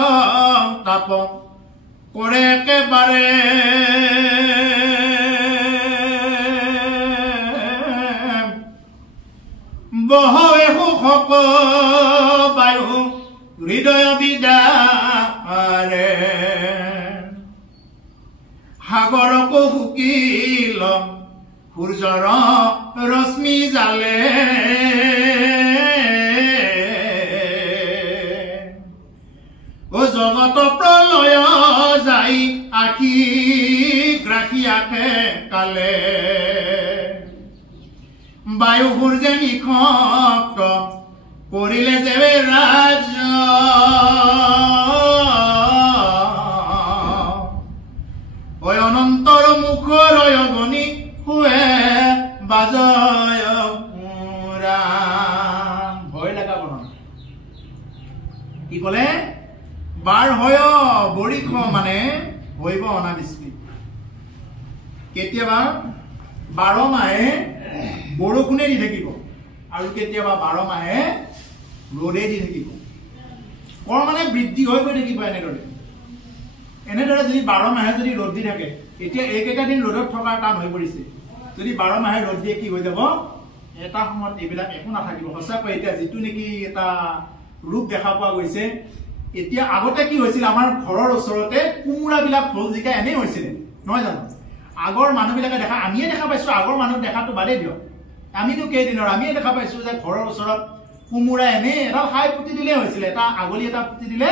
তাপ কৰে একেবাৰে বহে সুখক বায়ু হৃদয় বিদাৰে সাগৰকো শুকিল সূৰ্যৰ ৰশ্মি জালে ও জগত প্ৰলয় যাই আখি গ্ৰাসী আখে কালে বায়ু সূৰ্যে নিশক্ত কৰিলে যে ৰাজ অনন্তৰ মুখৰ অগনি হুৱে বাজয় ভয় লগা বৰ্ণনা কি কলে বাৰ হয় বৰিষ মানে হৈব অনাবৃষ্টি কেতিয়াবা 12 মাহে বৰষুণে দি থাকিব আৰু কেতিয়াবা 12 মাহে ৰ'দে দি থাকিব কৰ মানে বৃদ্ধি হৈ গৈ থাকিব এনেদৰে যদি 12 মাহে যদি ৰ'দ দি থাকে এতিয়া এইকেইটা দিন ৰ'দত থকাৰ টান হৈ পৰিছে যদি 12 মাহে ৰ'দ দিয়ে কি হৈ যাব এটা সময়ত এইবিলাক একো নাথাকিব সঁচাকৈ এতিয়া যিটো নেকি এটা ৰূপ দেখা পোৱা গৈছে এতিয়া আগতে কি হৈছিল আমাৰ ঘৰৰ ওচৰতে কুমুৰাবিলাক ফুল জিকা এনে হৈছিল নহয় জানো আগৰ মানুহবিলাকে দেখা আমিয়ে দেখা পাইছো আগৰ মানুহ দেখাটো বাদে দিও আমিতো কেইদিনৰ আমিয়ে দেখা পাইছো যে ঘৰৰ ওচৰত কুমুৰা এনে এটা খাই পুতি দিলে হৈছিল এটা আগলি এটা পুতি দিলে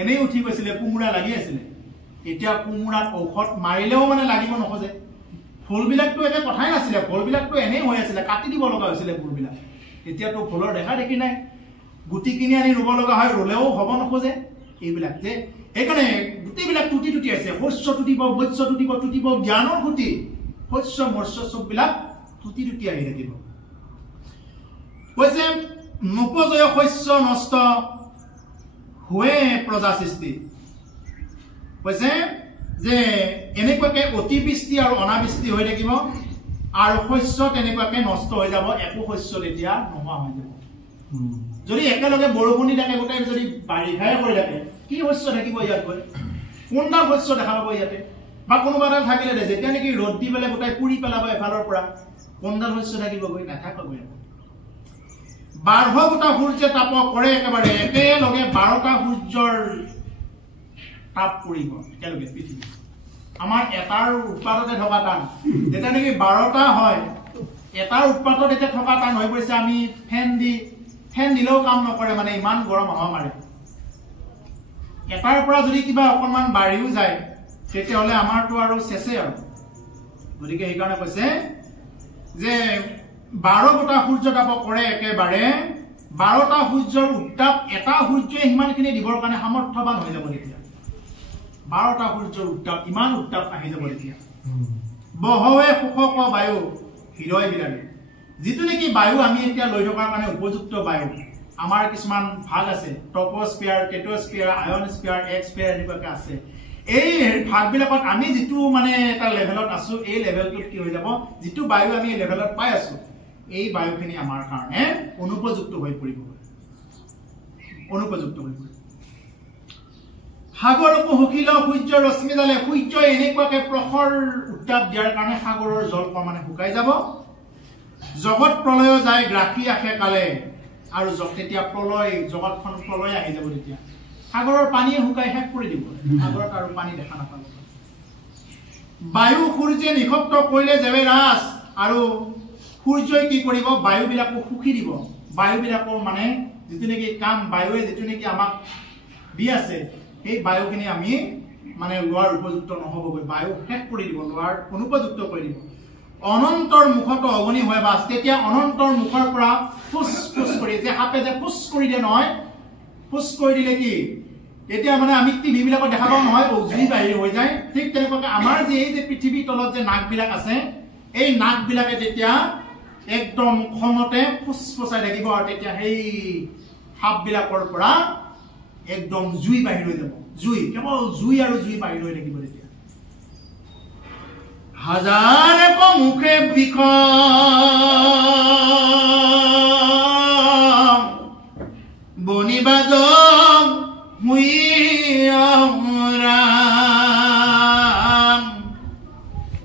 এনেই উঠি গৈছিল কুমুৰা লাগি আছিল এতিয়া কোমোৰাত ঔষধ মাৰিলেও মানে লাগিব নখজে ফুলবিলাকটো এটা কথাই নাছিলে ফুলবিলাকটো এনেই হৈ আছিলে কাটি দিব লগা হৈছিলে ফুলবিলাক এতিয়াতো ফুলৰ দেখা দেখি নাই গুটি কিনি আনি ৰুব লগা হয় ৰুলেও হ'ব নখজে এইবিলাক যে এইকাৰণে গুটিবিলাক টুটি আছে শস্য টুটিব মৎস্য টুটিব জ্ঞানৰ গুটি শস্য মৎস্য চববিলাক টুটি আহি থাকিব কৈছে নপজয় শস্য নষ্ট हुए प्रजा सृष्टि কৈছে যে এনেকুৱাকে অতিবৃষ্টি আৰু অনাবৃষ্টি হৈ থাকিব আৰু শস্য তেনেকুৱাকে নষ্ট হৈ যাব একো শস্য তেতিয়া নোহোৱা হৈ যাব যদি একেলগে বৰষুণি থাকে গোটাই যদি বাৰিষাই কৰি থাকে কি শস্য থাকিব ইয়াত গৈ কোনটা শস্য দেখা পাব ইয়াতে বা কোনোবা এটা থাকিলে যেতিয়া নেকি ৰ'দ দি পেলাই গোটাই পুৰি পেলাব এফালৰ পৰা কোনটা শস্য থাকিব গৈ নাথাকব বাৰহ গোটা সূৰ্য তাপ কৰে একেবাৰে একেলগে 12টা সূৰ্যৰ তাপ পৰিব একেলগে পৃথিৱী আমাৰ এটাৰ উৎপাদতে থকা টান যেতিয়া নেকি 12টা হয় এটাৰ উৎপাদত এতিয়া থকা টান হৈ পৰিছে আমি ফেন দিলেও কাম নকৰে মানে ইমান গৰম হাৱা মাৰে এটাৰ পৰা যদি কিবা অকণমান বাঢ়িও যায় তেতিয়াহ'লে আমাৰতো আৰু চেছে আৰু গতিকে সেইকাৰণে কৈছে যে 12 গোটা সূৰ্য তাপ কৰে একেবাৰে 12টা সূৰ্যৰ উত্তাপ এটা সূৰ্যই হিমানখিনি দিবৰ কাৰণে সামৰ্থ্যৱান হৈ যাব তেতিয়া 12টা সূৰ্যৰ উত্তাপ ইমান উত্তাপ আহি যাব তেতিয়া বহৱে সুখক বায়ু হৃদয় বিলাকে যিটো নেকি বায়ু আমি এতিয়া লৈ থকাৰ কাৰণে উপযুক্ত বায়ু আমাৰ কিছুমান ভাগ আছে ট্ৰপোস্ফিয়াৰ টেট্ৰোস্ফিয়াৰ আয়নস্ফিয়াৰ এক্সফিয়াৰ এনেকুৱাকে আছে এই ভাগবিলাকত আমি যিটো মানে এটা লেভেলত আছো এই লেভেলটোত কি হৈ যাব যিটো বায়ু আমি লেভেলত পাই আছো এই বায়ুখিনি আমাৰ কাৰণে অনুপযুক্ত হৈ পৰিব সাগৰকো হুকিল সূৰ্যৰ ৰশ্মিডালে সূৰ্য এনেকুৱাকে প্ৰখৰ উত্তাপ দিয়াৰ কাৰণে সাগৰৰ জল মানে শুকাই যাব জগত প্ৰলয় যায় গ্ৰাসী আহে কালে আৰু তেতিয়া জগতখন প্ৰলয় আহি যাব তেতিয়া সাগৰৰ পানী শুকাই শেষ কৰি দিব সাগৰত আৰু পানী দেখা নাপাব বায়ু সূৰ্যে নিষিদ্ধ কৰিলে যাবে ৰাস আৰু সূৰ্যই কি কৰিব বায়ুবিলাকো সুখী দিব বায়ুবিলাকৰ মানে যিটো নেকি কাম বায়ুৱে যিটো নেকি আমাক দি আছে সেই বায়ুখিনি আমি মানে লোৱাৰ উপযুক্ত নহ'বগৈ বায়ু শেষ কৰি দিব লোৱাৰ অনুপযুক্ত কৰি দিব অনন্তৰ মুখত অগ্নি হয় বাস তেতিয়া অনন্তৰ মুখৰ পৰা ফুস কৰি যে সাপে যে ফুস কৰি দিয়ে নহয় ফুস কৰি দিলে কি এতিয়া মানে আমি টিভিবিলাকত দেখা পাওঁ নহয় জুই বাহিৰ হৈ যায় ঠিক তেনেকুৱাকে আমাৰ যে এই যে পৃথিৱীৰ তলত যে নাকবিলাক আছে এই নাকবিলাকে তেতিয়া একদম খঙতে ফুসফুসাই থাকিব আৰু তেতিয়া সেই সাপবিলাকৰ পৰা একদম জুই বাহিৰ হৈ যাব জুই কেৱল জুই আৰু জুই বাহিৰ হৈ থাকিব তেতিয়া হাজাৰে মুখে বিষ বনিবাজ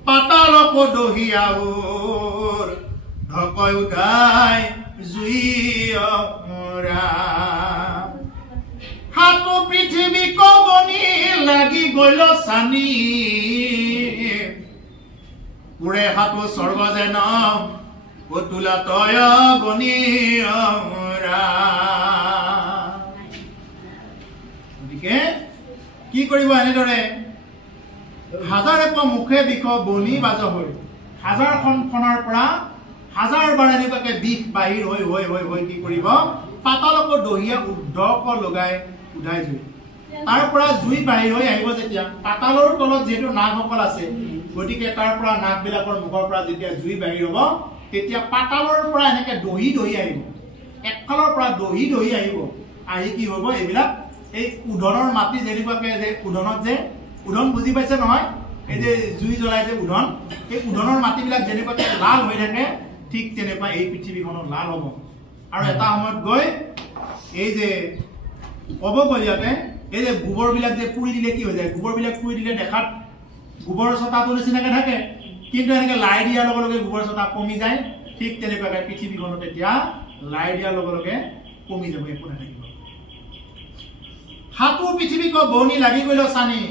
পাতালক দহিয়াউৰ ঢকৈ উঠাই জুই হাতো পৃথিৱী কবনি লাগি গল চানি পুৰে হাতো স্বৰ্গ যেন কতুলা তয় বনি গতিকে কি কৰিব এনেদৰে হাজাৰে মুখে বিষ বনি বাজ হৈ হাজাৰখন ফণাৰ পৰা হাজাৰবাৰ এনেকুৱাকে বিষ বাহিৰ হৈ কি কৰিব পাতালক দহিয়া উৰ্ধক লগাই উঠাই জুই তাৰ পৰা জুই বাহিৰ হৈ আহিব যেতিয়া পাতালৰ তলত যিহেতু নাগসকল আছে গতিকে তাৰ পৰা নাগবিলাকৰ মুখৰ পৰা যেতিয়া জুই বাহিৰ হ'ব তেতিয়া পাতালৰ পৰা এনেকে দহি আহিব একফালৰ পৰা দহি আহিব আহি কি হ'ব এইবিলাক এই উধনৰ মাটি যেনেকুৱাকে যে উধনত যে উধন বুজি পাইছে নহয় এই যে জুই জ্বলাই যে উধন এই উধনৰ মাটিবিলাক যেনেকুৱাকে লাল হৈ থাকে ঠিক তেনেকুৱা এই পৃথিৱীখনৰ লাল হ'ব আৰু এটা সময়ত গৈ এই যে ক'ব গ'ল ইয়াতে এই যে গোবৰবিলাক যে পুৰি দিলে কি হৈ যায় গোবৰবিলাক পুৰি দিলে দেখাত গোবৰ ছটাটো নিচিনাকে থাকে কিন্তু এনেকে লাই দিয়াৰ লগে লগে গোবৰ ছটা কমি যায় ঠিক তেনেকুৱাকে পৃথিৱীখনত এতিয়া লাই দিয়াৰ লগে লগে কমি যাব একো নাথাকিব হাতো পৃথিৱীক বনি লাগি গ'ল চানি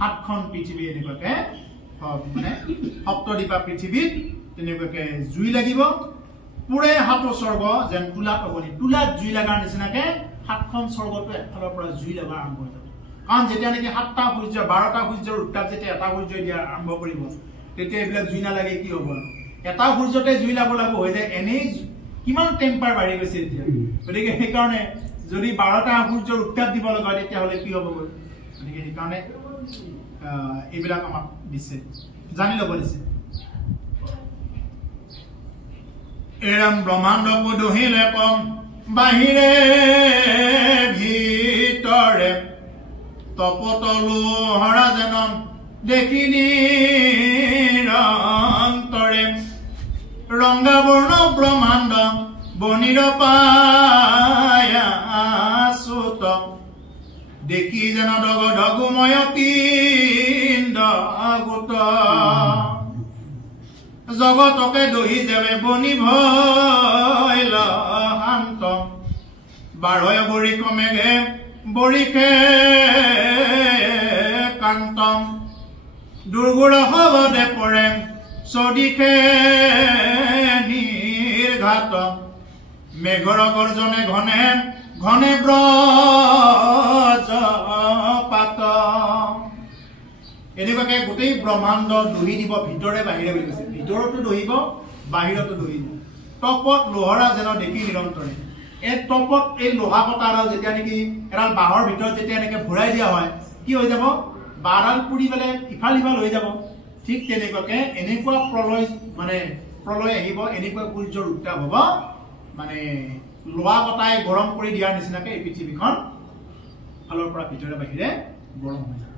হাতখন পৃথিৱী এনেকুৱাকে মানে সপ্তদ্বীপা পৃথিৱীত তেনেকুৱাকে জুই লাগিব পুৰে হাতো স্বৰ্গ যেন তুলাত অগ্নি তুলাত জুই লগাৰ নিচিনাকে হাতখন স্বৰ্গটো একফালৰ পৰা জুই লগা আৰম্ভ হৈ যাব কাৰণ যেতিয়া নেকি 7টা সূৰ্য 12টা সূৰ্যৰ উত্তাপ যেতিয়া এটা সূৰ্যই দিয়া আৰম্ভ কৰিব তেতিয়া এইবিলাক জুই নালাগে কি হ'ব এটা সূৰ্যতে জুই লাগু হৈ যায় এনেই কিমান টেম্পাৰ বাঢ়ি গৈছে এতিয়া গতিকে সেইকাৰণে যদি 12টা সূৰ্যৰ উত্তাপ দিব লগা হয় তেতিয়াহ'লে কি হ'ব গতিকে সেইকাৰণে এইবিলাক আমাক দিছে জানি ল'ব দিছে এৰম ব্ৰহ্মাণ্ড দহিলে কম বাহিৰে ভিতৰে তপতলু হৰা যেন দেখি নিৰন্তৰে ৰংগা বৰ্ণ ব্ৰহ্মাণ্ড বনিৰ পায়াসুত দেখি যেন ডগ ডগুময় পিণ্ড গোট জগতকে দহি যাবে বনি ভৈল শান্ত বাৰয় বৰিক মেঘে বৰিষে কান্তম দুৰ্গুৰ হবদে পৰে চদিষে নিৰ্ঘাত মেঘৰ গৰ্জনে ঘনে ঘনে ব্ৰজপাত এনেকুৱাকে গোটেই ব্ৰহ্মাণ্ড দহি দিব ভিতৰে বাহিৰে বুলি কৈছে ভিতৰতো দহিব বাহিৰতো দহিব তপত লোহৰা যেন দেখি নিৰন্তৰে এই তপত এই লোহা কটাডাল যেতিয়া নেকি এডাল বাঁহৰ ভিতৰত যেতিয়া এনেকে ভৰাই দিয়া হয় কি হৈ যাব বাঁহডাল পুৰি পেলাই ইফাল সিফাল হৈ যাব ঠিক তেনেকুৱাকে এনেকুৱা প্ৰলয় আহিব এনেকুৱা সূৰ্যৰ উত্তাপ হ'ব মানে লোহা কটাই গৰম কৰি দিয়াৰ নিচিনাকে এই পৃথিৱীখন ফালৰ পৰা ভিতৰে বাহিৰে গৰম হৈ যাব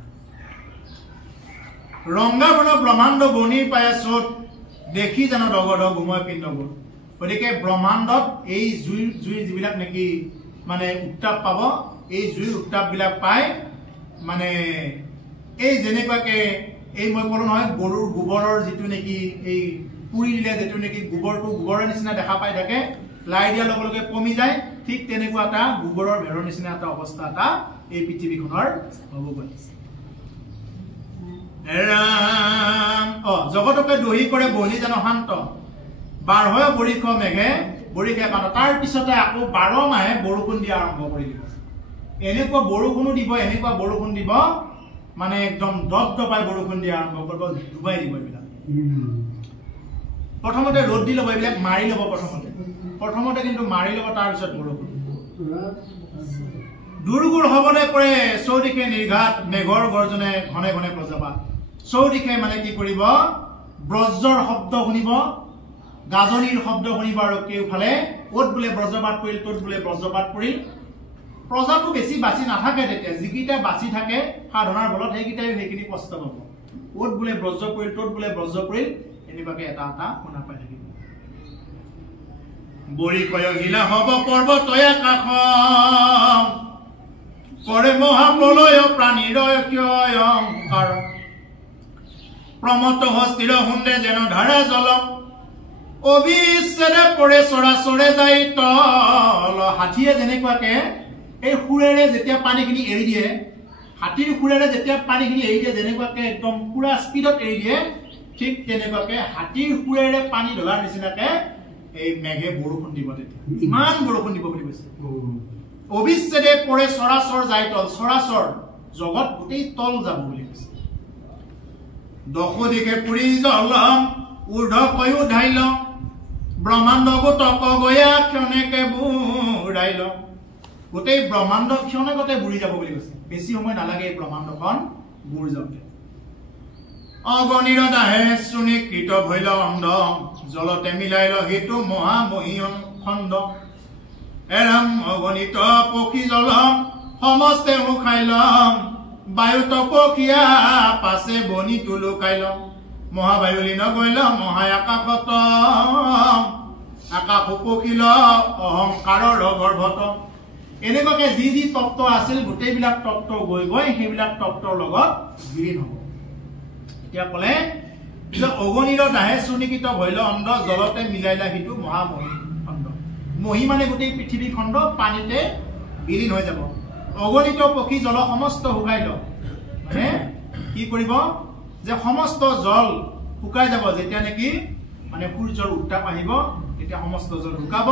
ৰংগা বৰ্ণ ব্ৰহ্মাণ্ড বনিৰ পায়াসুত দেখি যেন ডগৰ ডগ ঘুময় পিণ্ডবোৰ গতিকে ব্ৰহ্মাণ্ডত এই জুইৰ যিবিলাক নেকি মানে উত্তাপ পাব এই জুইৰ উত্তাপ বিলাক পাই মানে এই যেনেকুৱাকে এই মই ক'লো নহয় গৰুৰ গোবৰৰ যিটো নেকি এই পুৰি দিলে যিটো নেকি গোবৰটো গোবৰৰ নিচিনা দেখা পাই থাকে লাই দিয়াৰ লগে লগে কমি যায় ঠিক তেনেকুৱা এটা গোবৰৰ ভেৰৰ নিচিনা এটা অৱস্থা এটা এই পৃথিৱীখনৰ হ'ব গৈছে জগতকে দহি কৰে বহি যেন শান্ত বাৰহয় বৰিষ মেঘে বৰিষে কান্ত তাৰ পিছতে আকৌ 12 মাহে বৰষুণ দিয়া আৰম্ভ কৰি দিব এনেকুৱা বৰষুণো দিব এনেকুৱা বৰষুণ দিব মানে একদম দপদপাই বৰষুণ দিয়া আৰম্ভ কৰিব ডুবাই দিব এইবিলাক প্ৰথমতে ৰ'দ দি ল'ব এইবিলাক মাৰি ল'ব প্ৰথমতে কিন্তু মাৰি ল'ব তাৰপিছত বৰষুণ দুৰ্গুৰ হবলে পৰে চৌদিশে নিৰ্ঘাত মেঘৰ গৰ্জনে ঘনে ঘনে ব্ৰজপাত চৌদিশে মানে কি কৰিব ব্ৰজৰ শব্দ শুনিব গাজনিৰ শব্দ শুনিব আৰু কেউফালে ক'ত বোলে ব্ৰজপাত পৰিল ত'ত বোলে ব্ৰজপাত পৰিল প্ৰজাটো বেছি বাছি নাথাকে তেতিয়া যিকেইটা বাছি থাকে সাধনাৰ বলত সেইকেইটাই সেইখিনি কষ্ট পাব ক'ত বোলে ব্ৰজ পৰিল ত'ত বোলে ব্ৰজ পৰিল এনেকুৱাকে এটা এটা শুনা পাই থাকিব বৰিষয় হিলা হব পৰ্বতয় আকাশ পৰে মহাপ্ৰলয় প্ৰাণীৰ ক্ষয়ংকাৰ প্ৰমত হস্তিৰ হুন্দে যেন ধাৰা জল অবিচ্ছেদে পৰে চৰাচৰে যাই তল হাতীয়ে যেনেকুৱাকে এই সুৰেৰে যেতিয়া পানীখিনি এৰি দিয়ে হাতীৰ সুৰেৰে যেতিয়া পানীখিনি এৰি দিয়ে যেনেকুৱাকে একদম পুৰা স্পীডত এৰি দিয়ে ঠিক তেনেকুৱাকে হাতীৰ সুৰেৰে পানী ঢলাৰ নিচিনাকে এই মেঘে বৰষুণ দিব তেতিয়া ইমান বৰষুণ দিব বুলি কৈছে অবিচ্ছেদে পৰে চৰাচৰ যাই তল চৰাচৰ জগত গোটেই তল যাব বুলি কৈছে দশ দিশে পুৰি জলম ঊৰ্ধ কয়ো ধাইল ব্ৰহ্মাণ্ড গোটক গয়া ক্ষণেকে বুঢ়াইল গোটেই ব্ৰহ্মাণ্ড ক্ষণেকতে বুৰি যাব বুলি কৈছে বেছি সময় নালাগে এই ব্ৰহ্মাণ্ডখন বুৰ যাওঁতে অগণিৰ দাহে শ্ৰুণীকৃত ভৈল অন্ধ জলতে মিলাইল সেইটো মহামহীয়ন খণ্ড এৰাম অগণিত পক্ষী জল সমস্তে উখাইল বায়ুত পক্ষীয়া পাছে বনি তুলুকাইল মহাবায়ুলীন গৈল মহা আকাশত আকাশ পকিল অহংকাৰৰ গৰ্ভত এনেকুৱাকে যি যি তত্ত্ব আছিল গোটেইবিলাক তত্ত্ব গৈ গৈ সেইবিলাক তত্ত্বৰ লগত বিলীন হ'ব এতিয়া ক'লে অগণিৰ দাহে শ্ৰুণীকৃত ভৈল অন্ধ জলতে মিলাইলা সিটো মহামহী খণ্ড মহী মানে গোটেই পৃথিৱী খণ্ড পানীতে বিলীন হৈ যাব অগণিত পক্ষী জল সমস্ত শুকাই ল মানে কি কৰিব যে সমস্ত জল শুকাই যাব যেতিয়া নেকি মানে সূৰ্যৰ উত্তাপ আহিব তেতিয়া সমস্ত জল শুকাব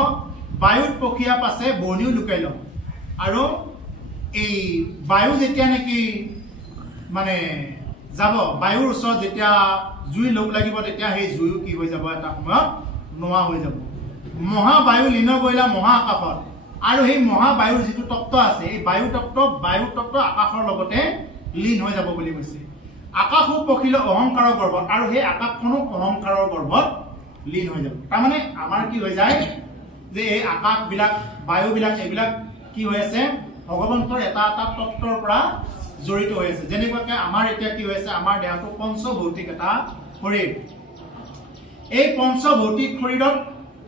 বায়ুত পক্ষীয়া পাছে বনিও লুকাই ল আৰু এই বায়ু যেতিয়া নাকি মানে যাব বায়ুৰ ওচৰত যেতিয়া জুই লগ লাগিব তেতিয়া সেই জুইও কি হৈ যাব এটা সময়ত নোৱা হৈ যাব মহাবায়ু লীন কৰিলা মহা আকাশত আৰু সেই মহাবায়ুৰ যিটো তত্ত্ব আছে এই বায়ু তত্ত্ব আকাশৰ লগতে লীন হৈ যাব বুলি কৈছে আকাশো পখিল অহংকাৰৰ গৰ্ভত আৰু সেই আকাশখনো অহংকাৰৰ গৰ্ভত লীন হৈ যাব তাৰমানে আমাৰ কি হৈ যায় যে এই আকাশবিলাক বায়ুবিলাক এইবিলাক কি হৈ আছে ভগৱন্তৰ এটা এটা তত্ত্বৰ পৰা জড়িত হৈ আছে যেনেকুৱাকৈ আমাৰ এতিয়া কি হৈ আছে আমাৰ দেহটো পঞ্চভৌতিক এটা শৰীৰ এই পঞ্চভৌতিক শৰীৰত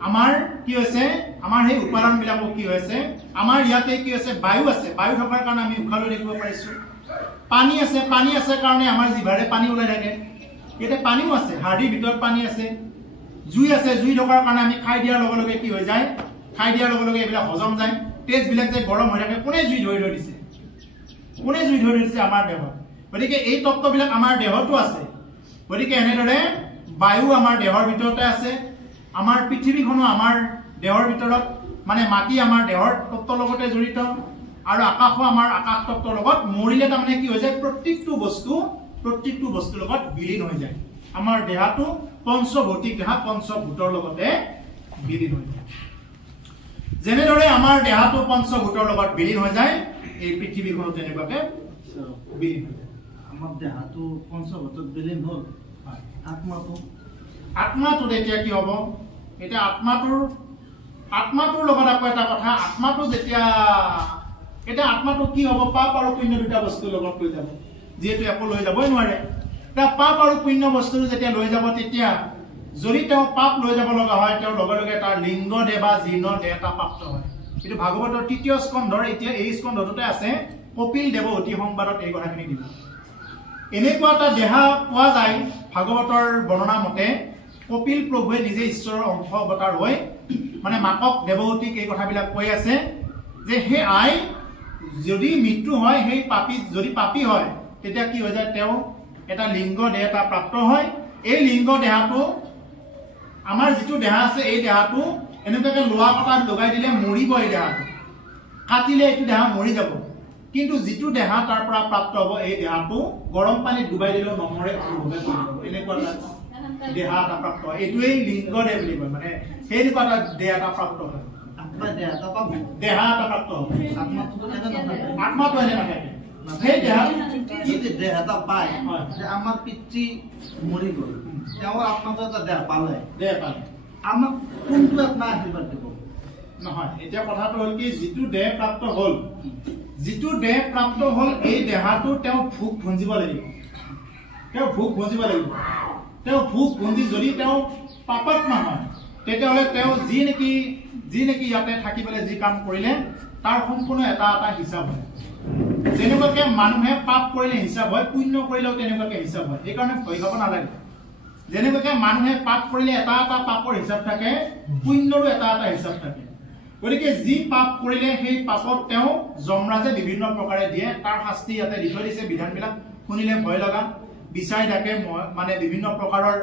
আমাৰ কি হৈছে আমাৰ সেই উপাদানবিলাকো কি হৈছে আমাৰ ইয়াতে কি হৈছে বায়ু আছে বায়ু থকাৰ কাৰণে আমি উশাহ লৈ থাকিব পাৰিছো পানী আছে কাৰণে আমাৰ জিভাৰে পানী ওলাই থাকে ইয়াতে পানীও আছে হাড়িৰ ভিতৰত পানী আছে জুই থকাৰ কাৰণে আমি খাই দিয়াৰ লগে লগে কি হৈ যায় খাই দিয়াৰ লগে লগে এইবিলাক হজম যায় তেজবিলাক যে গৰম হৈ থাকে কোনে জুই ধৰি দিছে আমাৰ দেহত গতিকে এই তত্ত্ববিলাক আমাৰ দেহতো আছে গতিকে এনেদৰে বায়ু আমাৰ দেহৰ ভিতৰতে আছে আমাৰ পৃথিৱীখনো আমাৰ দেহৰ ভিতৰত মানে মাটি আমাৰ দেহৰ তত্ত্বৰ লগতে জড়িত আৰু আকাশো আমাৰ আকাশ তত্ত্বৰ লগত মৰিলে তাৰমানে কি হৈ যায় প্ৰত্যেকটো বস্তুৰ লগত বিলীন হৈ যায় আমাৰ দেহাটো পঞ্চভৌতিক দেহা পঞ্চভূতৰ লগতে বিলীন হৈ যায় যেনেদৰে আমাৰ দেহাটো পঞ্চভূতৰ লগত বিলীন হৈ যায় এই পৃথিৱীখনো তেনেকুৱাকে বিলীন হৈ যায় আমাৰ দেহাটো পঞ্চভূতত বিলীন হ'ল আত্মাটো তেতিয়া কি হ'ব এতিয়া আত্মাটোৰ লগত আকৌ এটা কথা আত্মাটো যেতিয়া এতিয়া আত্মাটো কি হ'ব পাপ আৰু পুণ্য দুটা বস্তু লগত লৈ যাব যিহেতু একো লৈ যাবই নোৱাৰে এতিয়া পাপ আৰু পুণ্য বস্তুটো যেতিয়া লৈ যাব তেতিয়া যদি তেওঁ পাপ লৈ যাব লগা হয় তেওঁৰ লগে লগে তাৰ লিংগ দেহ বা জীৰ্ণ দেহ এটা প্ৰাপ্ত হয় কিন্তু ভাগৱতৰ ৩য় স্কন্ধৰ এতিয়া এই স্কন্ধটোতে আছে কপিল দেৱহতী সংবাদত এই কথাখিনি দিব এনেকুৱা এটা দেহা পোৱা যায় ভাগৱতৰ বৰ্ণনা মতে কপিল প্ৰভুৱে নিজে ঈশ্বৰৰ অংশ অৱতাৰ হৈ মানে মাকক দেৱহতীক এই কথাবিলাক কৈ আছে যে হে আই যদি মৃত্যু হয় সেই যদি পাপী হয় তেতিয়া কি হৈ যায় তেওঁ এটা লিংগ দেহ এটা প্ৰাপ্ত হয় এই লিংগ দেহাটো আমাৰ যিটো দেহা আছে এই দেহাটো এনেকুৱাকে লোৱা কটাত লগাই দিলে মৰিব এই দেহাটো কাটিলে এইটো দেহা মৰি যাব কিন্তু যিটো দেহা তাৰ পৰা প্ৰাপ্ত হ'ব এই দেহাটো গৰম পানীত ডুবাই দিলেও নমৰে অনুভৱে কৰিব এনেকুৱা দেহা এটা প্ৰাপ্ত হয় এইটোৱেই লিংগ দেহ বুলি কয় মানে সেইনেকুৱা এটা দেহ এটা প্ৰাপ্ত হয় দেহা এটা প্ৰাপ্ত হ'ব আত্মাটো এনে নাথাকে সেই দেহ এটা পায় যে আমাৰ পিতৃ মৰি গ'ল তেওঁৰ আত্মাটো এটা দেহ পালে আমাক কোনটো আত্মা আশীৰ্বাদ দিব নহয় এতিয়া কথাটো হ'ল কি যিটো দেহ প্ৰাপ্ত হ'ল এই দেহাটো তেওঁ ভোগ ভঞ্জিব লাগিব তেওঁ ভোগ ভঞ্জি যদি তেওঁ পাপাত্মা হয় তেতিয়াহ'লে তেওঁ যি নেকি ইয়াতে থাকি পেলাই যি কাম কৰিলে তাৰ সম্পূৰ্ণ এটা এটা হিচাপ হয় যেনেকুৱাকে মানুহে পাপ কৰিলে হিচাপ হয় পুণ্য কৰিলেও তেনেকুৱাকে হিচাপ হয় সেইকাৰণে ভয় খাব নালাগে যেনেকুৱাকে মানুহে পাপ কৰিলে এটা এটা পাপৰ হিচাপ থাকে পুণ্যৰো এটা এটা হিচাপ থাকে গতিকে যি পাপ কৰিলে সেই পাপত তেওঁ যমৰাজে বিভিন্ন প্ৰকাৰে দিয়ে তাৰ শাস্তি ইয়াতে দি থৈ দিছে বিধানবিলাক শুনিলে ভয় লগা বিচাই ডাকে মানে বিভিন্ন প্ৰকাৰৰ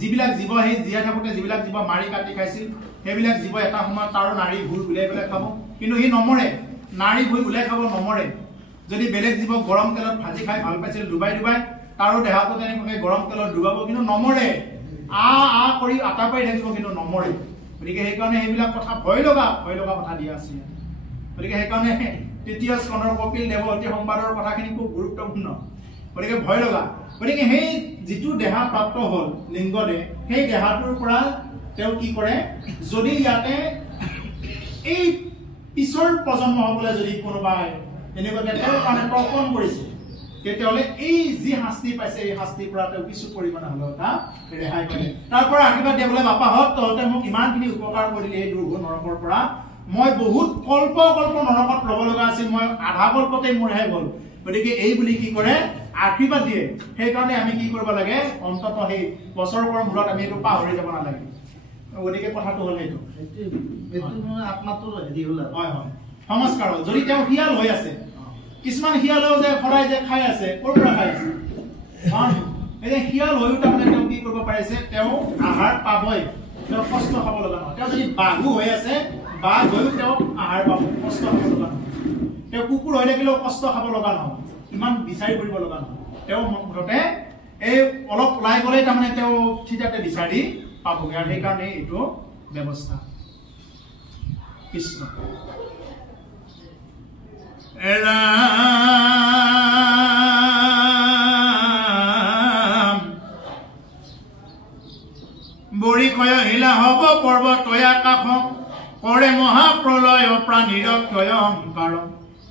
যিবিলাক জীৱ সেই জীয়াই থাকোঁতে যিবিলাক জীৱ মাৰি কাটি খাইছিল সেইবিলাক জীৱ এটা সময়ত তাৰো নাৰী ভুল উলিয়াই পেলাই খাব কিন্তু সি নমৰে নাৰী ভুল উলিয়াই খাব নমৰে যদি বেলেগ জীৱ গৰম তেলত ভাজি খাই ভাল পাইছিল ডুবাই তাৰো দেহাটো তেনেকুৱাকৈ গৰম তেলত ডুবাব কিন্তু নমৰে কৰি আটা পাৰি থাকিব কিন্তু নমৰে গতিকে সেইকাৰণে সেইবিলাক কথা ভয় লগা কথা দিয়া আছে গতিকে সেইকাৰণে ৩য় স্কন্ধৰ কপিল দেৱহতী সংবাদৰ কথাখিনি খুব গুৰুত্বপূৰ্ণ গতিকে ভয় লগা গতিকে সেই যিটো দেহা প্ৰাপ্ত হ'ল লিংগ দেহ সেই দেহাটোৰ পৰা তেওঁ কি কৰে যদি ইয়াতে এই পিছৰ প্ৰজন্ম হ'বলৈ যদি কোনোবাই এনেকুৱাকে তেওঁৰ কাৰণে তৰ্পণ কৰিছে তেতিয়াহ'লে এই যি শাস্তি পাইছে এই শাস্তিৰ পৰা তেওঁ কিছু পৰিমাণে হ'লেও এটা ৰেহাই পালে তাৰ পৰা আশীৰ্বাদ দিয়ে বোলে বাপাহঁত তহঁতে মোক ইমানখিনি উপকাৰ কৰিলে এই দুৰ্ঘ নৰকৰ পৰা মই বহুত কল্প নৰকত ৰ'ব লগা আছিল মই আধা কল্পতে মোৰ ৰেহাই হ'ল গতিকে এই বুলি কি কৰে আশীৰ্বাদ দিয়ে সেইকাৰণে আমি কি কৰিব লাগে অন্তত সেই বছৰৰ মূৰত আমি এইটো পাহৰি যাব নালাগে গতিকে কথাটো হ'ল সেইটো আত্মাটোৰ হেৰি হ'ল হয় সংস্কাৰ হ'ল যদি তেওঁ শিয়াল হৈ আছে কিছুমান শিয়ালেও যে সদায় যে খাই আছে ক'ৰ পৰা খাই আছে এতিয়া শিয়াল হৈও তাৰমানে তেওঁ কি কৰিব পাৰিছে তেওঁ আহাৰ পাবই তেওঁ কষ্ট খাব লগা নহয় তেওঁ যদি বাঘু হৈ আছে বাঘ হৈও তেওঁ আহাৰ পাব কষ্ট খাব লগা নহয় তেওঁ কুকুৰ হৈ থাকিলেও কষ্ট খাব লগা নহয়, ইমান বিচাৰি ফুৰিব লগা নহয়। তেওঁ মুঠতে এই অলপ ওলাই গ'লেই তাৰমানে তেওঁ থিতাতে বিচাৰি পাবগৈ, আৰু সেইকাৰণে এইটো ব্যৱস্থা। কৃষ্ণ বৰি ক্ষয় হিলা হব পৰ্বত আকাশ, কৰে মহাপ্ৰলয় প্ৰাণীৰ ক্ষয় অংকাৰ,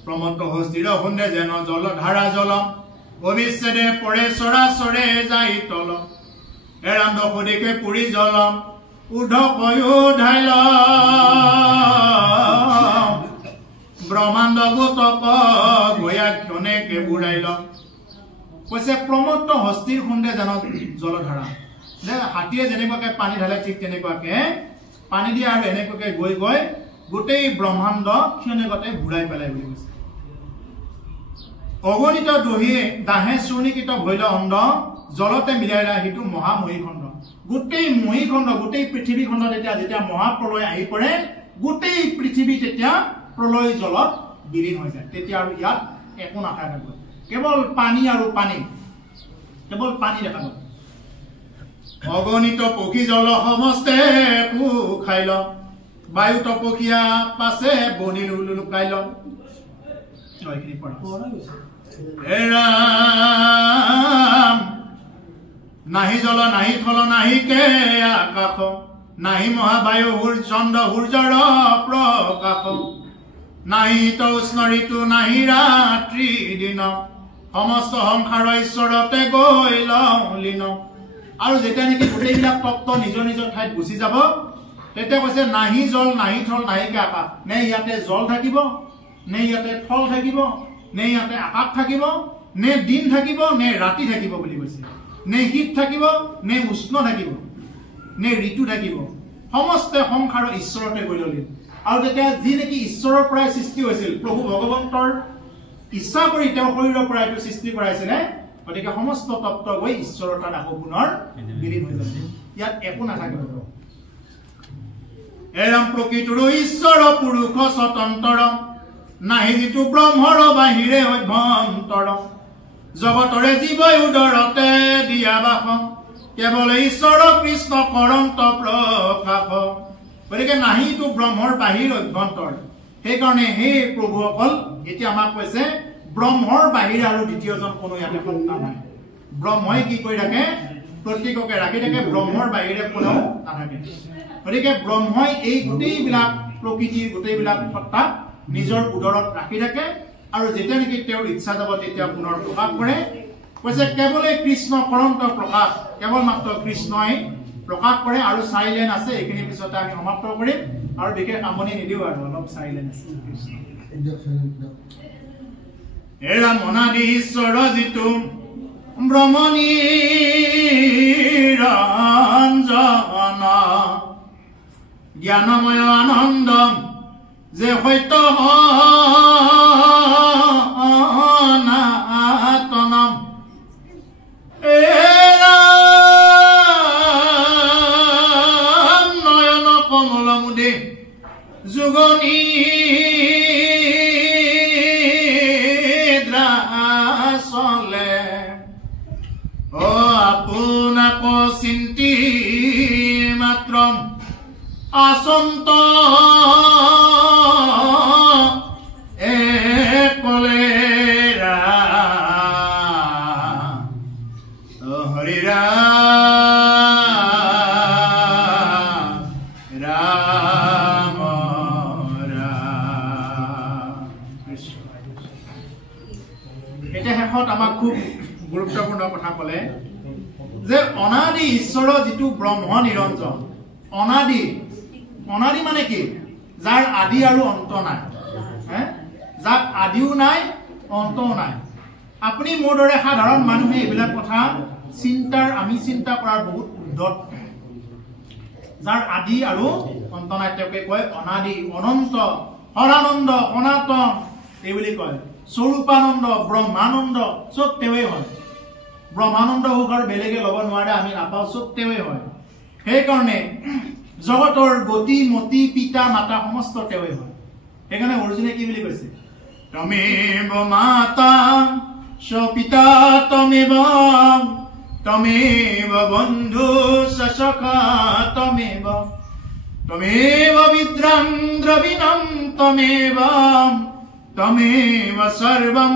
প্ৰমত্ত হস্তিৰ সুন্দে যেন জল ধাৰা জল, অবিচ্ছেদে পৰে চৰাচৰে যাই তল, এৰাম দশদিকে পুৰি জল, উৰ্ধ কয়ো ধাইল, ব্ৰহ্মাণ্ড গোটক গয়াক্ষণেকে বুঢ়াইল। কৈছে প্ৰমত্ত হস্তিৰ সুন্দে যেন জলধাৰা, যে হাতীয়ে যেনেকুৱাকে পানী ঢালে ঠিক তেনেকুৱাকে পানী দিয়ে, আৰু এনেকুৱাকে গৈ গৈ গোটেই ব্ৰহ্মাণ্ড ক্ষণেকতে বুঢ়াই পেলাই বুলি কৈছে। অগণিত দাহে চূৰ্ণিকিত ভৈল অন্ধ, জলতে মিলাইলা সিটো মহামহীখণ্ড। গোটেই মহীখণ্ড, গোটেই পৃথিৱীখণ্ড যেতিয়া মহাপ্ৰলয় আহি পৰে, গোটেই পৃথিৱী তেতিয়া প্ৰলয় জলত বিলীন হৈ যায়। তেতিয়া আৰু ইয়াত একো নাথাকে, কেৱল পানী আৰু পানী, কেৱল পানী দেখা যাব। অগণিত পক্ষী জল সমস্তে খাইল, বায়ু তপসীয়া পাছে বনি লুকাইল। নাহি জল নাহি থল নাহি কে আকাশ, নাহি মহাবায়ু চন্দ্ৰ সূৰ্যৰ প্ৰকাশ, নাহি উষ্ণ ঋতু নাহি ৰাত্ৰি দিন, সমস্ত সংসাৰ ঈশ্বৰতে গৈল লীন। আৰু যেতিয়া নেকি গোটেইবিলাক তত্ত্ব নিজৰ নিজৰ ঠাইত গুচি যাব, তেতিয়া কৈছে নাহি জল নাহি থল নাহিকে আকাশ, নে ইয়াতে জল থাকিব, নে ইয়াতে থল থাকিব, নে ইয়াতে আকাশ থাকিব, নে দিন থাকিব, নে ৰাতি থাকিব বুলি কৈছে, নে শীত থাকিব, নে উষ্ণ থাকিব, নে ঋতু থাকিব, সমস্ত সংসাৰ ঈশ্বৰতে গৈ ললিল। আৰু তেতিয়া যি নেকি ঈশ্বৰৰ পৰাই সৃষ্টি হৈছিল, প্ৰভু ভগৱন্তৰ ইচ্ছা কৰি তেওঁৰ শৰীৰৰ পৰা এইটো সৃষ্টি কৰাইছিলে, গতিকে সমস্ত তত্ত্ব গৈ ঈশ্বৰৰ তাত আকৌ পুনৰ বিলীন হৈ যাব, ইয়াত একো নাথাকে। এৰাম প্ৰকৃতিৰ ঈশ্বৰ পুৰুষ স্বতন্ত্ৰ, নাহি যিটো ব্ৰহ্মৰ বাহিৰে অভ্যন্তৰ, জগতৰে জীৱই উদৰতে দিয়া বাস, কেৱল ঈশ্বৰ কৃষ্ণ কৰন্ত প্ৰকাশ। গতিকে নাহিটো ব্ৰহ্মৰ বাহিৰ অভ্যন্তৰ, সেইকাৰণে সেই প্ৰভুসকল এতিয়া আমাক কৈছে ব্ৰহ্মৰ বাহিৰে আৰু দ্বিতীয়জন কোনো ইয়াতে সত্তা নাই। ব্ৰহ্মই কি কৰি থাকে, প্ৰত্যেককে ৰাখি থাকে, ব্ৰহ্মৰ বাহিৰে কোনেও নাথাকে। গতিকে ব্ৰহ্মই এই গোটেইবিলাক প্ৰকৃতিৰ গোটেইবিলাক সত্তাক নিজৰ উদৰত ৰাখি থাকে, আৰু যেতিয়া নেকি তেওঁৰ ইচ্ছা যাব তেতিয়া পুনৰ প্ৰকাশ কৰে। কৈছে কেৱলে কৃষ্ণ কৰন্ত প্ৰকাশ, কেৱল মাত্ৰ কৃষ্ণই প্ৰকাশ কৰে। আৰু চাইলেণ্ট আছে, এইখিনি পিছতে আমি সমাপ্ত কৰিম, আৰু বিশেষ আমনি নিদিওঁ, আৰু অলপ চাইলেণ্ট আছে। এৰা মনাদি ঈশ্বৰ যিটো ব্ৰহ্মনিৰঞ্জন, জ্ঞানময় আনন্দ যে সত্য সনাতনম, নয়ন কমল মুদে যুগনী চলে, আপোনাক চিন্তি মাত্ৰ আচন্ত কলেৰা, হৰি ৰাম কৃষ্ণ। এতিয়া শেষত আমাক খুব গুৰুত্বপূৰ্ণ কথা কলে যে অনাদি ঈশ্বৰৰ যিটো ব্ৰহ্ম নিৰঞ্জন, অনাদি, অনাদি মানে কি, যাৰ আদি আৰু অন্ত নাই, যাক আদিও নাই অন্তও নাই। আপুনি মোৰ দৰে সাধাৰণ মানুহে এইবিলাক কথা আমি চিন্তা কৰাৰ বহুত উৰ্ধত। যাৰ আদি আৰু অন্ত নাই তেওঁকে কয় অনাদি, অনন্ত, হৰানন্দ, সনাতন এই বুলি কয়। স্বৰূপানন্দ, ব্ৰহ্মানন্দ চব তেওঁৱে হয়। ব্ৰহ্মানন্দ সুখ আৰু বেলেগে ল'ব নোৱাৰে, আমি নাপাওঁ, চব তেওঁৱে হয়। সেইকাৰণে জগতৰ গতি মতি পিতা মাতা সমস্ত তেওঁৱে হয়। সেইকাৰণে অৰ্জুনে কি বুলি কৈছে, তমেব মাতা স পিতা তমেব তমেব বন্ধু স সখা তমেব তমেব বিদ্রাং দ্রবিণং তমেব তমেব সর্বম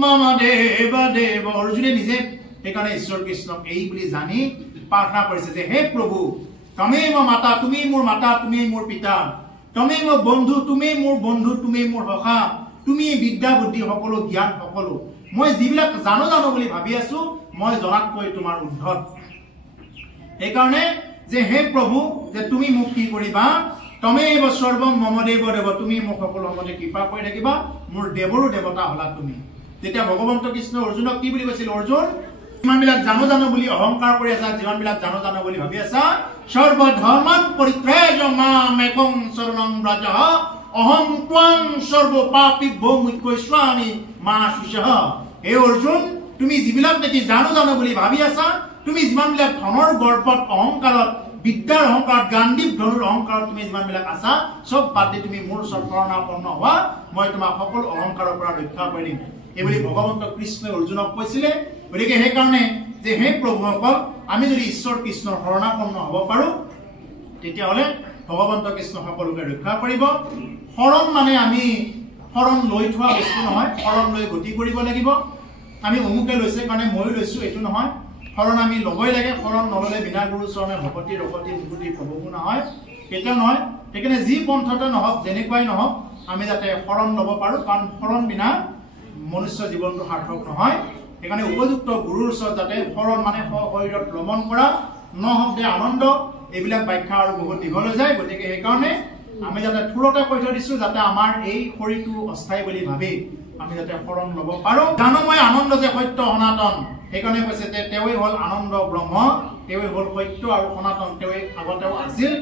মম দেব দেব। অৰ্জুনে নিজে সেইকাৰণে ঈশ্বৰ কৃষ্ণক এই বুলি জানি প্ৰাৰ্থনা কৰিছে যে হে প্ৰভু, তমেব মাতা, তুমি মোৰ মাতা, তুমি মোৰ পিতা, তমেব বন্ধু, তুমি মোৰ বন্ধু, তুমি মোৰ সখা, তুমি বিদ্যা বুদ্ধি সকলো জ্ঞান সকলো, মই যিবিলাক জানো বুলি ভাবি আছো মই জনাতকৈ তোমাৰ উদ্ধত। সেইকাৰণে যে হে প্ৰভু, যে তুমি মোক কি কৰিবা, তমেব সৰ্বম মম দেৱ দেৱ, তুমি মোক সকলো সময়তে কৃপা কৰি থাকিবা, মোৰ দেৱৰো দেৱতা হলা তুমি। তেতিয়া ভগৱন্ত কৃষ্ণ অৰ্জুনক কি বুলি কৈছিল, অৰ্জুন যিমানবিলাক জানো বুলি অহংকাৰ কৰি আছা, যিমানবিলাক জানো বুলি ভাবি আছা, সৰ্বধৰ্মান পৰিত্যাজ্য মাম একং শৰণং ব্ৰজ অহং ত্বং সৰ্ব পাপিভ্যো মুখ্যস্বামী মা শুচঃ। হে অৰ্জুন, তুমি যিবিলাক নেকি জানো বুলি ভাবি আছা, তুমি যিমানবিলাক ধনৰ গৰ্বত অহংকাৰত, বিদ্যাৰ অহংকাৰত, গান্ধীৱ ধনুৰ অহংকাৰত তুমি যিমানবিলাক আছা, চব বাদ দি তুমি মোৰ শৰণাপন্ন হোৱা, মই তোমাক সকলো অহংকাৰৰ পৰা ৰক্ষা কৰিম। এইবুলি ভগৱন্ত কৃষ্ণই অৰ্জুনক কৈছিলে। গতিকে সেইকাৰণে যে হে প্ৰভুসকল, আমি যদি ঈশ্বৰ কৃষ্ণৰ শৰণাপন্ন হ'ব পাৰো, তেতিয়াহ'লে ভগৱন্ত কৃষ্ণ সকলোকে ৰক্ষা কৰিব। শৰণ মানে আমি শৰণ লৈ থোৱা বস্তু নহয়, শৰণ লৈ গতি কৰিব লাগিব। আমি অমুকে লৈছে কাৰণে ময়ো লৈছো এইটো নহয়, শৰণ আমি ল'বই লাগে। শৰণ নল'লে বিনা গুৰু চৰণে ভকতি ৰকতি মুকুতি প্ৰভু নহয়, কেতিয়াও নহয়। সেইকাৰণে যি পন্থতে নহওক, যেনেকুৱাই নহওক, আমি যাতে শৰণ ল'ব পাৰো, কাৰণ শৰণ বিনা মনুষ্য জীৱনটো সাৰ্থক নহয়। সেইকাৰণে উপযুক্ত গুৰুৰ ওচৰত যাতে শৰণ মানে শৰীৰত ভ্ৰমণ কৰা, নহওক আনন্দ, এইবিলাক ব্যাখ্যা আৰু বহুত দীঘলৈ যায়। গতিকে সেইকাৰণে আমি যাতে থূৰতে কৈ থৈ দিছো, যাতে আমাৰ এই শৰীৰটো অস্থায়ী বুলি ভাবি আমি যাতে শৰণ ল'ব পাৰো। জানময় আনন্দ যে সত্য সনাতন, সেইকাৰণে কৈছে যে তেওঁৱেই হ'ল আনন্দ ব্ৰহ্ম, তেওঁৱেই হ'ল সত্য আৰু সনাতন, তেওঁৱেই আগতেও আছিল,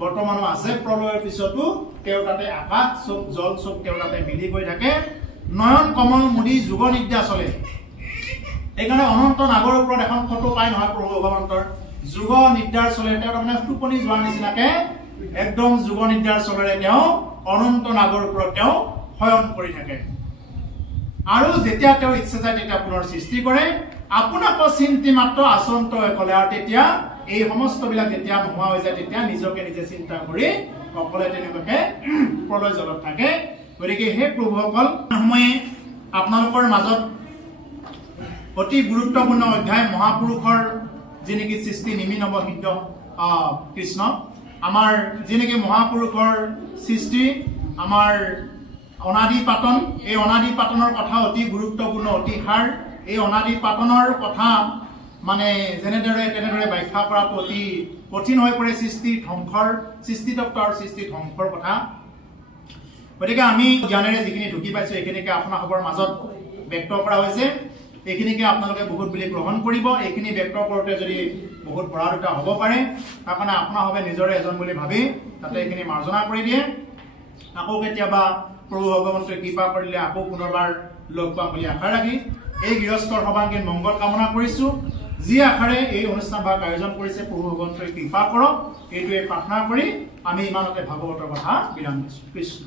বৰ্তমানো আছে, প্ৰলয়ৰ পিছতো তেওঁ তাতে আকাশ চব জল চব তেওঁ তাতে মিলি গৈ থাকে। নয়ন কমল মুদি যুগ নিদ্ৰা চলে। সেইকাৰণে অনন্ত নাগৰ ওপৰত এখন ফটো পাই নহয় প্ৰভু ভগৱন্তৰ, যুগ নিদ্ৰাৰ চলে। তেওঁ তাৰমানে টোপনি যোৱাৰ নিচিনাকে একদম যুগ নিদ্ৰাৰ চলেৰে তেওঁ অনন্ত নাগৰ ওপৰত তেওঁ শয়ন কৰি থাকে। আৰু যেতিয়া তেওঁ ইচ্ছা যায় তেতিয়া পুনৰ সৃষ্টি কৰে। আপোনাক চিন্তি মাত্ৰ আচন্ত অকলে। আৰু তেতিয়া এই সমস্ত বিলাক যেতিয়া নোহোৱা হৈ যায়, তেতিয়া নিজকে নিজে চিন্তা কৰি অকলে তেনেকুৱাকে প্ৰলয় জলত থাকে। গতিকে সেই প্ৰভুসকল, সময়ে আপোনালোকৰ মাজত অতি গুৰুত্বপূৰ্ণ অধ্যায় মহাপুৰুষৰ যি নেকি সৃষ্টি নিমিনৱ সিদ্ধ কৃষ্ণ, আমাৰ যি নেকি মহাপুৰুষৰ সৃষ্টি, আমাৰ অনাদি পাতন, এই অনাদি পাতনৰ কথা অতি গুৰুত্বপূৰ্ণ, অতি সাৰ। এই অনাদি পাতনৰ কথা মানে তেনেদৰে ব্যাখ্যা কৰাটো অতি কঠিন হৈ পৰে। সৃষ্টি ধ্বংসৰ, সৃষ্টিতত্ব আৰু সৃষ্টি ধ্বংসৰ কথা। গতিকে আমি জ্ঞানেৰে যিখিনি ঢুকি পাইছো, এইখিনিকে আপোনালোকৰ মাজত ব্যক্ত কৰা হৈছে। এইখিনিকে আপোনালোকে বহুত বুলি গ্ৰহণ কৰিব। এইখিনি ব্যক্ত কৰোঁতে যদি বহুত পঢ়া দুটা হ'ব পাৰে, তাৰ কাৰণে আপোনালোকে নিজৰে এজন বুলি ভাবি তাতে এইখিনি মাৰ্জনা কৰি দিয়ে। আকৌ কেতিয়াবা প্ৰভু ভগৱন্তই কৃপা কৰিলে আকৌ পুনৰবাৰ লগ পাম বুলি আশা ৰাখি এই গৃহস্থৰ সৰ্বাংগীন মংগল কামনা কৰিছো। যি আশাৰে এই অনুষ্ঠান ভাগ আয়োজন কৰিছে, প্ৰভু ভগৱন্তই কৃপা কৰক, এইটোৱে প্ৰাৰ্থনা কৰি আমি ইমানতে ভাগৱতৰ কথা বিৰাম দিছো। কৃষ্ণ।